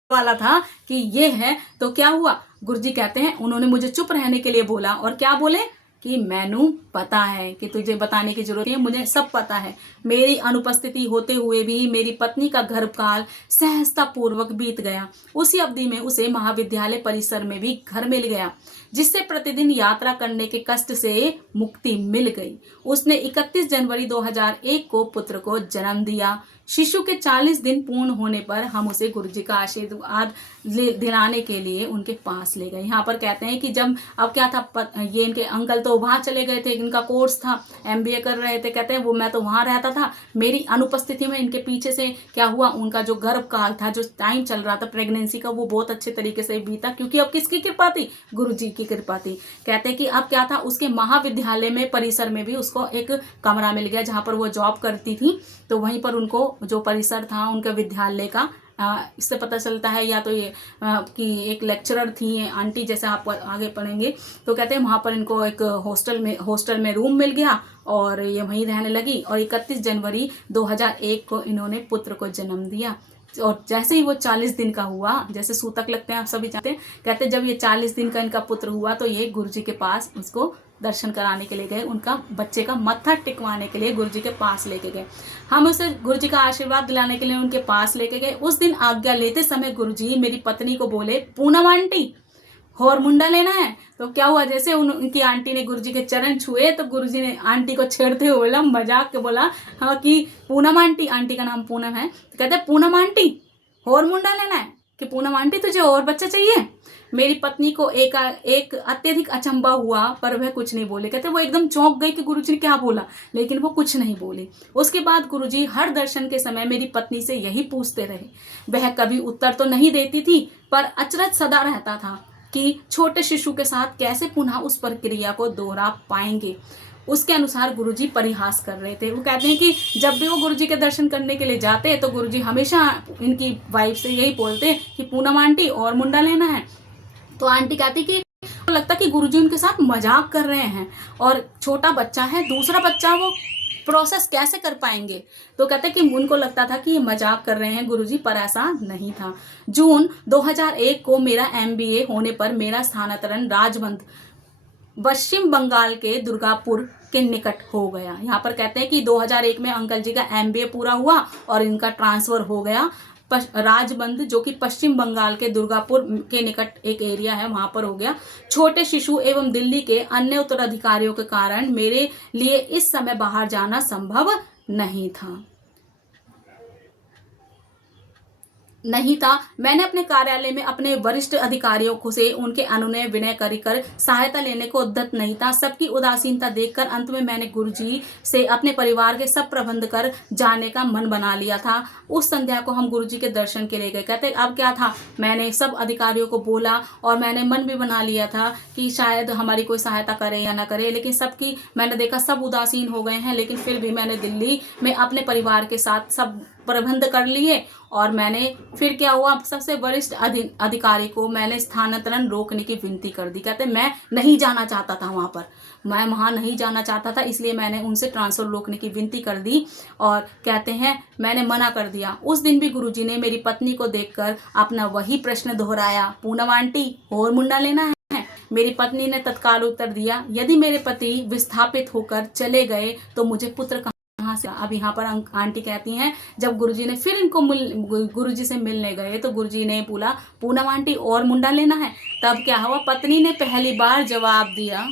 वाला था कि ये है। तो क्या हुआ, गुरुजी कहते हैं उन्होंने मुझे चुप रहने के लिए बोला और क्या बोले कि मैनू पता है कि तुझे बताने की जरूरत है, मुझे सब पता है। मेरी अनुपस्थिति होते हुए भी मेरी पत्नी का गर्भकाल सहजता पूर्वक बीत गया। उसी अवधि में उसे महाविद्यालय परिसर में भी घर मिल गया, जिससे प्रतिदिन यात्रा करने के कष्ट से मुक्ति मिल गई। उसने 31 जनवरी 2001 को पुत्र को जन्म दिया। शिशु के 40 दिन पूर्ण होने पर हम उसे गुरुजी का आशीर्वाद दिलाने के लिए उनके पास ले गए। यहाँ पर कहते हैं कि जब अब क्या था, ये इनके अंकल तो वहाँ चले गए थे, इनका कोर्स था, MBA कर रहे थे। कहते हैं वो मैं तो वहाँ रहता था, मेरी अनुपस्थिति में इनके पीछे से क्या हुआ, उनका जो गर्भकाल था, जो टाइम चल रहा था प्रेगनेंसी का, वो बहुत अच्छे तरीके से बीता, क्योंकि अब किसकी कृपा थी, गुरुजी की कृपा थी। कहते हैं कि अब क्या था, उसके महाविद्यालय में परिसर में भी उसको एक कमरा मिल गया जहाँ पर वो जॉब करती थी। तो वहीं पर उनको जो परिसर था उनके विद्यालय का, इससे पता चलता है या तो ये कि एक लेक्चरर थी आंटी, जैसे आप आगे पढ़ेंगे। तो कहते हैं वहाँ पर इनको एक हॉस्टल में रूम मिल गया और ये वहीं रहने लगी। और 31 जनवरी 2001 को इन्होंने पुत्र को जन्म दिया। और जैसे ही वो 40 दिन का हुआ, जैसे सूतक लगते हैं आप सभी जानते हैं, कहते हैं जब ये 40 दिन का इनका पुत्र हुआ तो ये गुरुजी के पास उसको दर्शन कराने के लिए गए, उनका बच्चे का मत्था टिकवाने के लिए गुरुजी के पास लेके गए। हम उसे गुरुजी का आशीर्वाद दिलाने के लिए उनके पास लेके गए। उस दिन आज्ञा लेते समय गुरुजी मेरी पत्नी को बोले, पूनम आंटी और मुंडा लेना है। तो क्या हुआ, जैसे उनकी आंटी ने गुरुजी के चरण छुए तो गुरुजी ने आंटी को छेड़ते हुए बोला, मजाक के बोला, हाँ कि पूनम आंटी, आंटी का नाम पूनम है, तो कहते पूनम आंटी और मुंडा लेना है, कि पूनम आंटी तुझे और बच्चा चाहिए। मेरी पत्नी को एक अत्यधिक अचंभा हुआ, पर वह कुछ नहीं बोले। कहते वो एकदम चौंक गई कि गुरुजी ने क्या बोला, लेकिन वो कुछ नहीं बोले। उसके बाद गुरुजी हर दर्शन के समय मेरी पत्नी से यही पूछते रहे। वह कभी उत्तर तो नहीं देती थी, पर अचरज सदा रहता था कि छोटे शिशु के साथ कैसे पुनः उस प्रक्रिया को दोहरा पाएंगे। उसके अनुसार गुरुजी परिहास कर रहे थे। वो कहते हैं कि जब भी वो गुरुजी के दर्शन करने के लिए जाते तो गुरुजी हमेशा इनकी वाइफ से यही बोलते कि पूनम आंटी और मुंडा लेना है। तो आंटी कहती कि लगता कि गुरुजी उनके साथ मजाक कर रहे हैं और छोटा बच्चा है, दूसरा बच्चा, वो प्रोसेस कैसे कर पाएंगे। तो कहते कि उनको लगता था कि ये मजाक कर रहे हैं गुरुजी, पर ऐसा नहीं था। जून 2001 को मेरा MBA होने पर मेरा स्थानांतरण राजबंद पश्चिम बंगाल के दुर्गापुर के निकट हो गया। यहाँ पर कहते हैं कि 2001 में अंकल जी का MBA पूरा हुआ और इनका ट्रांसफर हो गया राजबंद, जो कि पश्चिम बंगाल के दुर्गापुर के निकट एक एरिया है, वहां पर हो गया। छोटे शिशु एवं दिल्ली के अन्य उत्तराधिकारियों के कारण मेरे लिए इस समय बाहर जाना संभव नहीं था। मैंने अपने कार्यालय में अपने वरिष्ठ अधिकारियों को से उनके अनुनय विनय कर सहायता लेने को उद्यत नहीं था। सबकी उदासीनता देखकर अंत में मैंने गुरुजी से अपने परिवार के सब प्रबंध कर जाने का मन बना लिया था। उस संध्या को हम गुरुजी के दर्शन के लिए गए। कहते अब क्या था, मैंने सब अधिकारियों को बोला और मैंने मन भी बना लिया था कि शायद हमारी कोई सहायता करे या ना करे, लेकिन सबकी मैंने देखा सब उदासीन हो गए हैं। लेकिन फिर भी मैंने दिल्ली में अपने परिवार के साथ सब प्रबंध कर लिए और मैंने फिर क्या हुआ, सबसे वरिष्ठ अधिकारी को मैंने स्थानांतरण रोकने की विनती कर दी। कहते मैं नहीं जाना चाहता था वहां पर, मैं वहां नहीं जाना चाहता था, इसलिए मैंने उनसे ट्रांसफर रोकने की विनती कर दी और कहते हैं मैंने मना कर दिया। उस दिन भी गुरुजी ने मेरी पत्नी को देखकर अपना वही प्रश्न दोहराया, पूनम आंटी और मुंडा लेना है। मेरी पत्नी ने तत्काल उत्तर दिया, यदि मेरे पति विस्थापित होकर चले गए तो मुझे पुत्र से। अब यहाँ पर आंटी कहती हैं जब गुरुजी ने फिर इनको गुरुजी से मिलने गए तो गुरुजी ने बोला, पूनम आंटी और मुंडा लेना है। तब क्या हुआ, पत्नी ने पहली बार जवाब दिया,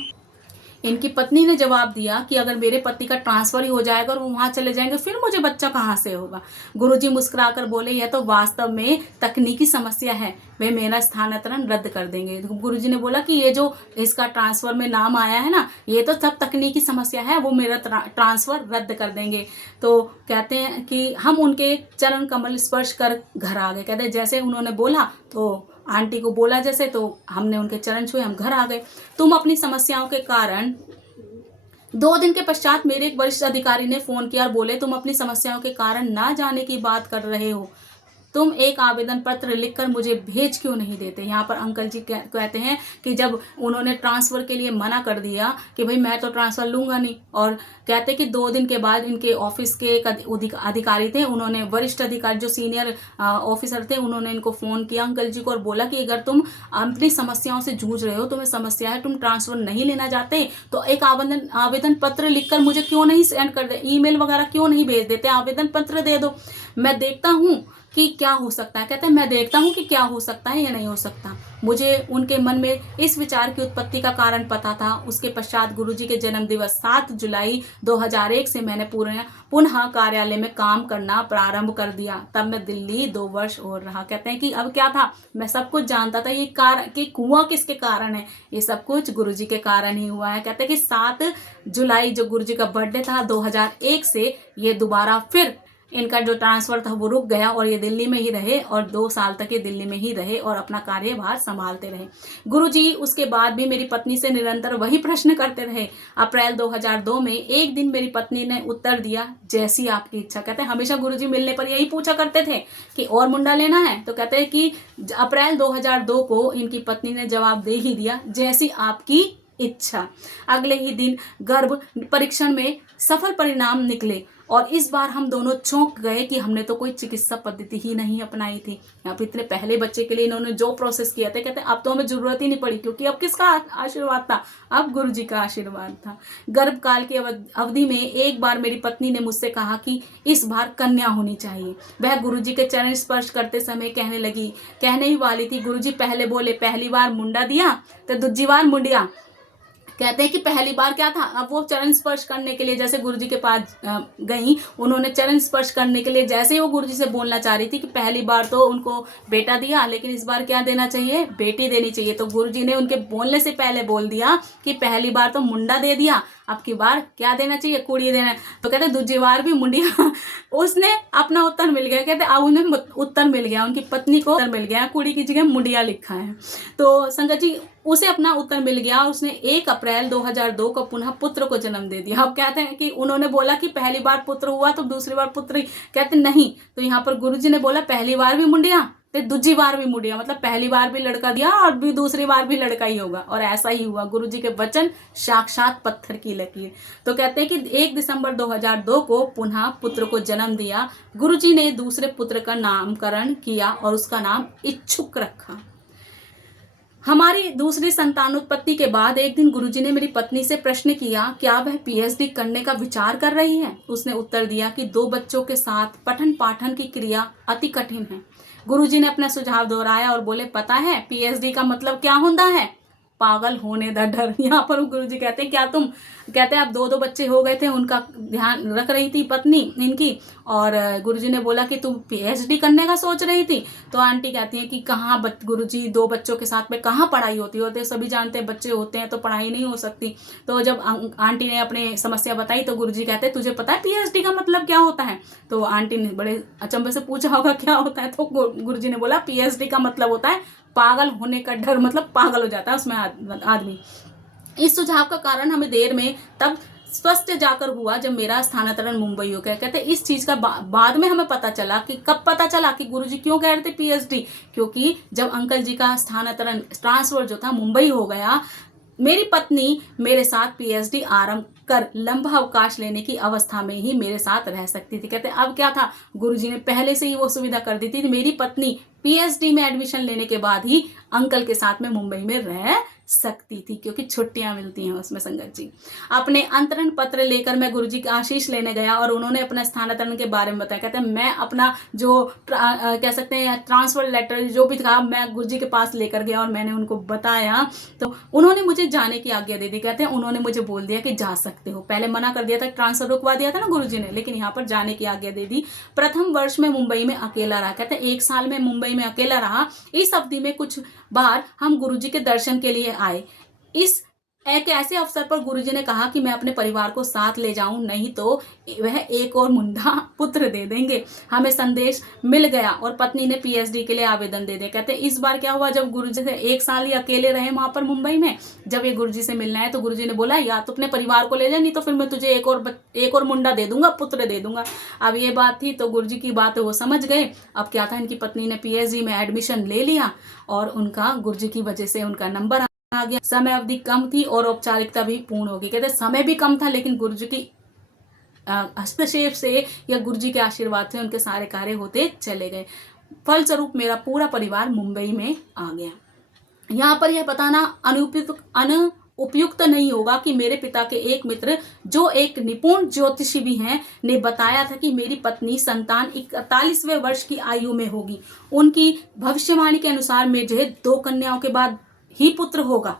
इनकी पत्नी ने जवाब दिया कि अगर मेरे पति का ट्रांसफर ही हो जाएगा और वो वहां चले जाएंगे फिर मुझे बच्चा कहाँ से होगा। गुरुजी मुस्कुराकर बोले, यह तो वास्तव में तकनीकी समस्या है, वे मेरा स्थानांतरण रद्द कर देंगे। गुरुजी ने बोला कि ये जो इसका ट्रांसफर में नाम आया है ना, ये तो सब तकनीकी समस्या है, वो मेरा ट्रांसफर रद्द कर देंगे। तो कहते हैं कि हम उनके चरण कमल स्पर्श कर घर आ गए। कहते हैं जैसे उन्होंने बोला तो आंटी को बोला जैसे, तो हमने उनके चरण छुए, हम घर आ गए। तुम अपनी समस्याओं के कारण 2 दिन के पश्चात मेरे एक वरिष्ठ अधिकारी ने फोन किया और बोले, तुम अपनी समस्याओं के कारण ना जाने की बात कर रहे हो, तुम एक आवेदन पत्र लिखकर मुझे भेज क्यों नहीं देते। यहाँ पर अंकल जी कहते हैं कि जब उन्होंने ट्रांसफर के लिए मना कर दिया कि भाई मैं तो ट्रांसफर लूंगा नहीं, और कहते कि 2 दिन के बाद इनके ऑफिस के एक अधिकारी थे, उन्होंने वरिष्ठ अधिकारी जो सीनियर ऑफिसर थे, उन्होंने इनको फोन किया अंकल जी को और बोला कि अगर तुम अपनी समस्याओं से जूझ रहे हो, तुम्हें समस्या है, तुम ट्रांसफर नहीं लेना चाहते, तो एक आवेदन पत्र लिखकर मुझे क्यों नहीं सेंड कर दे, ईमेल वगैरह क्यों नहीं भेज देते, आवेदन पत्र दे दो। मैं देखता हूँ कि क्या हो सकता है। कहते हैं मैं देखता हूँ कि क्या हो सकता है या नहीं हो सकता। मुझे उनके मन में इस विचार की उत्पत्ति का कारण पता था। उसके पश्चात गुरुजी के जन्म दिवस 7 जुलाई 2001 से मैंने पुनः कार्यालय में काम करना प्रारंभ कर दिया। तब मैं दिल्ली 2 वर्ष और रहा। कहते हैं कि अब क्या था, मैं सब कुछ जानता था। ये कारण कि हुआ किसके कारण है, ये सब कुछ गुरुजी के कारण ही हुआ है। कहते हैं कि 7 जुलाई जो गुरुजी का बर्थडे था 2001 से ये दोबारा फिर इनका जो ट्रांसफर था वो रुक गया और ये दिल्ली में ही रहे और 2 साल तक ये दिल्ली में ही रहे और अपना कार्यभार संभालते रहे। गुरुजी उसके बाद भी मेरी पत्नी से निरंतर वही प्रश्न करते रहे। अप्रैल 2002 में एक दिन मेरी पत्नी ने उत्तर दिया, जैसी आपकी इच्छा। कहते हैं हमेशा गुरुजी मिलने पर यही पूछा करते थे कि और मुंडा लेना है, तो कहते हैं कि अप्रैल 2002 को इनकी पत्नी ने जवाब दे ही दिया, जैसी आपकी इच्छा। अगले ही दिन गर्भ परीक्षण में सफल परिणाम निकले और इस बार हम दोनों चौंक गए कि हमने तो कोई चिकित्सा पद्धति ही नहीं अपनाई थी। यहाँ पे इतने पहले बच्चे के लिए इन्होंने जो प्रोसेस किया था, कहते हैं अब तो हमें जरूरत ही नहीं पड़ी, क्योंकि अब किसका आशीर्वाद था, अब गुरुजी का आशीर्वाद था। गर्भकाल की अवधि में एक बार मेरी पत्नी ने मुझसे कहा कि इस बार कन्या होनी चाहिए। वह गुरुजी के चरण स्पर्श करते समय कहने ही वाली थी। गुरुजी पहले बोले, पहली बार मुंडा दिया तो दूसरी बार मुंडिया। कहते हैं कि पहली बार क्या था, अब वो चरण स्पर्श करने के लिए जैसे गुरुजी के पास गई, उन्होंने चरण स्पर्श करने के लिए जैसे ही वो गुरुजी से बोलना चाह रही थी कि पहली बार तो उनको बेटा दिया, लेकिन इस बार क्या देना चाहिए, बेटी देनी चाहिए। तो गुरुजी ने उनके बोलने से पहले बोल दिया कि पहली बार तो मुंडा दे दिया, अब की बार क्या देना चाहिए, कुड़ी देना। तो कहते दूसरी बार भी मुंडिया। उसने अपना उत्तर मिल गया। कहते अब उन्हें उत्तर मिल गया, उनकी पत्नी को उत्तर मिल गया, कुड़ी की जगह मुंडिया लिखा है। तो संगत जी उसे अपना उत्तर मिल गया। उसने 1 अप्रैल 2002 को पुनः पुत्र को जन्म दे दिया। अब कहते हैं कि उन्होंने बोला कि पहली बार पुत्र हुआ तो दूसरी बार पुत्र, कहते नहीं, तो यहाँ पर गुरुजी ने बोला पहली बार भी मुंडिया तो दूसरी बार भी मुंडिया, मतलब पहली बार भी लड़का दिया और भी दूसरी बार भी लड़का ही होगा। और ऐसा ही हुआ। गुरुजी के वचन साक्षात पत्थर की लकीर। तो कहते हैं कि 1 दिसंबर 2002 को पुनः पुत्र को जन्म दिया। गुरुजी ने दूसरे पुत्र का नामकरण किया और उसका नाम इच्छुक रखा। हमारी दूसरी संतानोत्पत्ति के बाद एक दिन गुरुजी ने मेरी पत्नी से प्रश्न किया, क्या वह पीएचडी करने का विचार कर रही है। उसने उत्तर दिया कि 2 बच्चों के साथ पठन पाठन की क्रिया अति कठिन है। गुरुजी ने अपना सुझाव दोहराया और बोले, पता है पीएचडी का मतलब क्या होता है, पागल होने दा डर। यहाँ पर गुरुजी कहते हैं क्या तुम, कहते हैं अब 2 बच्चे हो गए थे, उनका ध्यान रख रही थी पत्नी इनकी, और गुरुजी ने बोला कि तुम पीएचडी करने का सोच रही थी। तो आंटी कहती है कि कहाँ गुरुजी 2 बच्चों के साथ में कहाँ पढ़ाई होती है, सभी जानते हैं बच्चे होते हैं तो पढ़ाई नहीं हो सकती। तो जब आंटी ने अपनी समस्या बताई तो गुरुजी कहते हैं तुझे पता है पीएचडी का मतलब क्या होता है। तो आंटी ने बड़े अचंभे से पूछा होगा क्या होता है, तो गुरुजी ने बोला पीएचडी का मतलब होता है पागल होने का डर, मतलब पागल हो जाता है उसमें आदमी। इस सुझाव का कारण हमें देर में तब स्पष्ट जाकर हुआ जब मेरा स्थानांतरण मुंबई हो गया। कहते इस चीज का बाद में हमें पता चला कि कब पता चला कि गुरुजी क्यों कह रहे थे पीएचडी, क्योंकि जब अंकल जी का स्थानांतरण ट्रांसफर जो था मुंबई हो गया, मेरी पत्नी मेरे साथ पीएचडी आरंभ कर लंबा अवकाश लेने की अवस्था में ही मेरे साथ रह सकती थी। कहते अब क्या था, गुरुजी ने पहले से ही वो सुविधा कर दी थी। मेरी पत्नी पीएचडी में एडमिशन लेने के बाद ही अंकल के साथ में मुंबई में रह सकती थी, क्योंकि छुट्टियां मिलती हैं उसमें। संगत जी अपने अंतरण पत्र लेकर मैं गुरुजी का आशीष लेने गया और उन्होंने अपना स्थानांतरण के बारे में बताया। कहते हैं मैं अपना जो कह सकते हैं ट्रांसफर लेटर जो भी था मैं गुरुजी के पास लेकर गया और मैंने उनको बताया, तो उन्होंने मुझे जाने की आज्ञा दे दी। कहते हैं उन्होंने मुझे बोल दिया कि जा सकते हो। पहले मना कर दिया था, ट्रांसफर रुकवा दिया था ना गुरुजी ने, लेकिन यहाँ पर जाने की आज्ञा दे दी। प्रथम वर्ष में मुंबई में अकेला रहा। कहते हैं 1 साल में मुंबई में अकेला रहा। इस अवधि में कुछ बार हम गुरुजी के दर्शन के लिए आए। इस एक ऐसे अवसर पर गुरुजी ने कहा कि मैं अपने परिवार को साथ ले जाऊं, नहीं तो वह एक और मुंडा पुत्र दे देंगे। हमें संदेश मिल गया और पत्नी ने पीएचडी के लिए आवेदन दे दिया। कहते इस बार क्या हुआ, जब गुरुजी से 1 साल ही अकेले रहे वहां पर मुंबई में, जब ये गुरुजी से मिलना है तो गुरुजी ने बोला या तो अपने परिवार को ले जा, नहीं तो फिर मैं तुझे एक और मुंडा दे दूंगा, पुत्र दे दूंगा। अब ये बात थी तो गुरुजी की बात वो समझ गए। अब क्या था, इनकी पत्नी ने पीएचडी में एडमिशन ले लिया और उनका गुरुजी की वजह से उनका नंबर आ गया। समय अवधि कम थी और औपचारिकता भी पूर्ण हो गई। कहते समय भी कम था लेकिन गुरुजी की हस्तक्षेप से या गुरुजी के आशीर्वाद से उनके सारे कार्य होते चले गए। फलस्वरूप मेरा पूरा परिवार मुंबई में आ गया। यहाँ पर यह बताना उपयुक्त नहीं होगा कि मेरे पिता के एक मित्र जो एक निपुण ज्योतिषी भी हैं ने बताया था कि मेरी पत्नी संतान 41वें वर्ष की आयु में होगी। उनकी भविष्यवाणी के अनुसार मुझे 2 कन्याओं के बाद ही पुत्र होगा।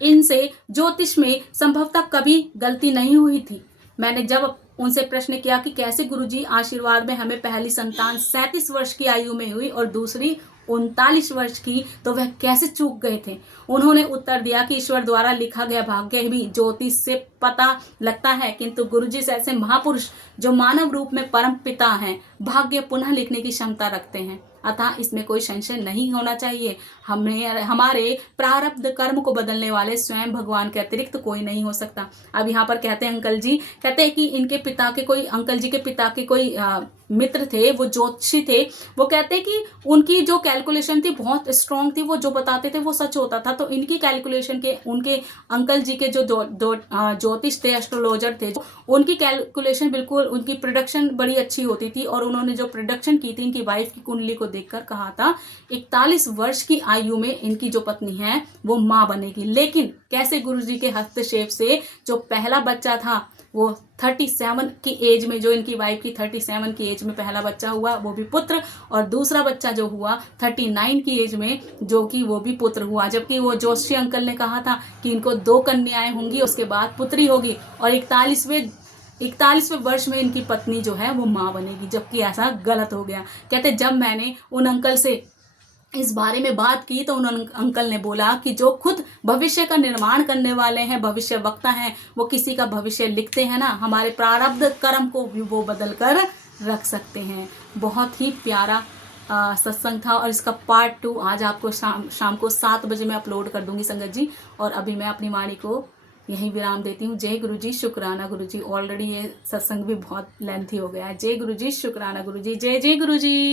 इनसे ज्योतिष में संभवतः कभी गलती नहीं हुई थी। मैंने जब उनसे प्रश्न किया कि कैसे गुरुजी आशीर्वाद में हमें पहली संतान 37 वर्ष की आयु में हुई और दूसरी 39 वर्ष की, तो वह कैसे चूक गए थे। उन्होंने उत्तर दिया कि ईश्वर द्वारा लिखा गया भाग्य भी ज्योतिष से पता लगता है, किंतु गुरुजी से ऐसे महापुरुष जो मानव रूप में परम पिता हैं भाग्य पुनः लिखने की क्षमता रखते हैं, अतः इसमें कोई संशय नहीं होना चाहिए। हमारे प्रारब्ध कर्म को बदलने वाले स्वयं भगवान के अतिरिक्त कोई नहीं हो सकता। अब यहाँ पर कहते हैं अंकल जी कहते हैं कि इनके पिता के कोई अंकल जी के पिता के कोई मित्र थे, वो ज्योतिषी थे। वो कहते हैं कि उनकी जो कैलकुलेशन थी बहुत स्ट्रांग थी, वो जो बताते थे वो सच होता था। तो इनकी कैलकुलेशन के उनके अंकल जी के जो ज्योतिष थे, एस्ट्रोलॉजर थे, उनकी कैलकुलेशन बिल्कुल उनकी प्रोडक्शन बड़ी अच्छी होती थी। और उन्होंने जो प्रोडक्शन की थी इनकी वाइफ की कुंडली को देखकर कहा था 41 वर्ष की आयु में इनकी जो पत्नी है वो मां बनेगी। लेकिन कैसे गुरुजी के हस्तक्षेप से जो पहला बच्चा था वो 37 की एज में, जो इनकी वाइफ की 37 की एज में पहला बच्चा हुआ वो भी पुत्र, और दूसरा बच्चा जो हुआ 39 की एज में जो कि वो भी पुत्र हुआ। जबकि वो जोशी अंकल ने कहा था कि इनको 2 कन्याएं होंगी, उसके बाद पुत्री होगी, और 41वें वर्ष में इनकी पत्नी जो है वो मां बनेगी। जबकि ऐसा गलत हो गया। कहते जब मैंने उन अंकल से इस बारे में बात की तो उन अंकल ने बोला कि जो खुद भविष्य का निर्माण करने वाले हैं, भविष्य वक्ता हैं, वो किसी का भविष्य लिखते हैं ना, हमारे प्रारब्ध कर्म को भी वो बदल कर रख सकते हैं। बहुत ही प्यारा सत्संग था, और इसका पार्ट 2 आज आपको शाम को 7 बजे मैं अपलोड कर दूंगी संगत जी। और अभी मैं अपनी वाणी को यहीं विराम देती हूँ। जय गुरुजी, शुक्राना गुरुजी। ऑलरेडी ये सत्संग भी बहुत लेंथी हो गया है। जय गुरुजी, शुक्राना गुरुजी। जय जय गुरुजी।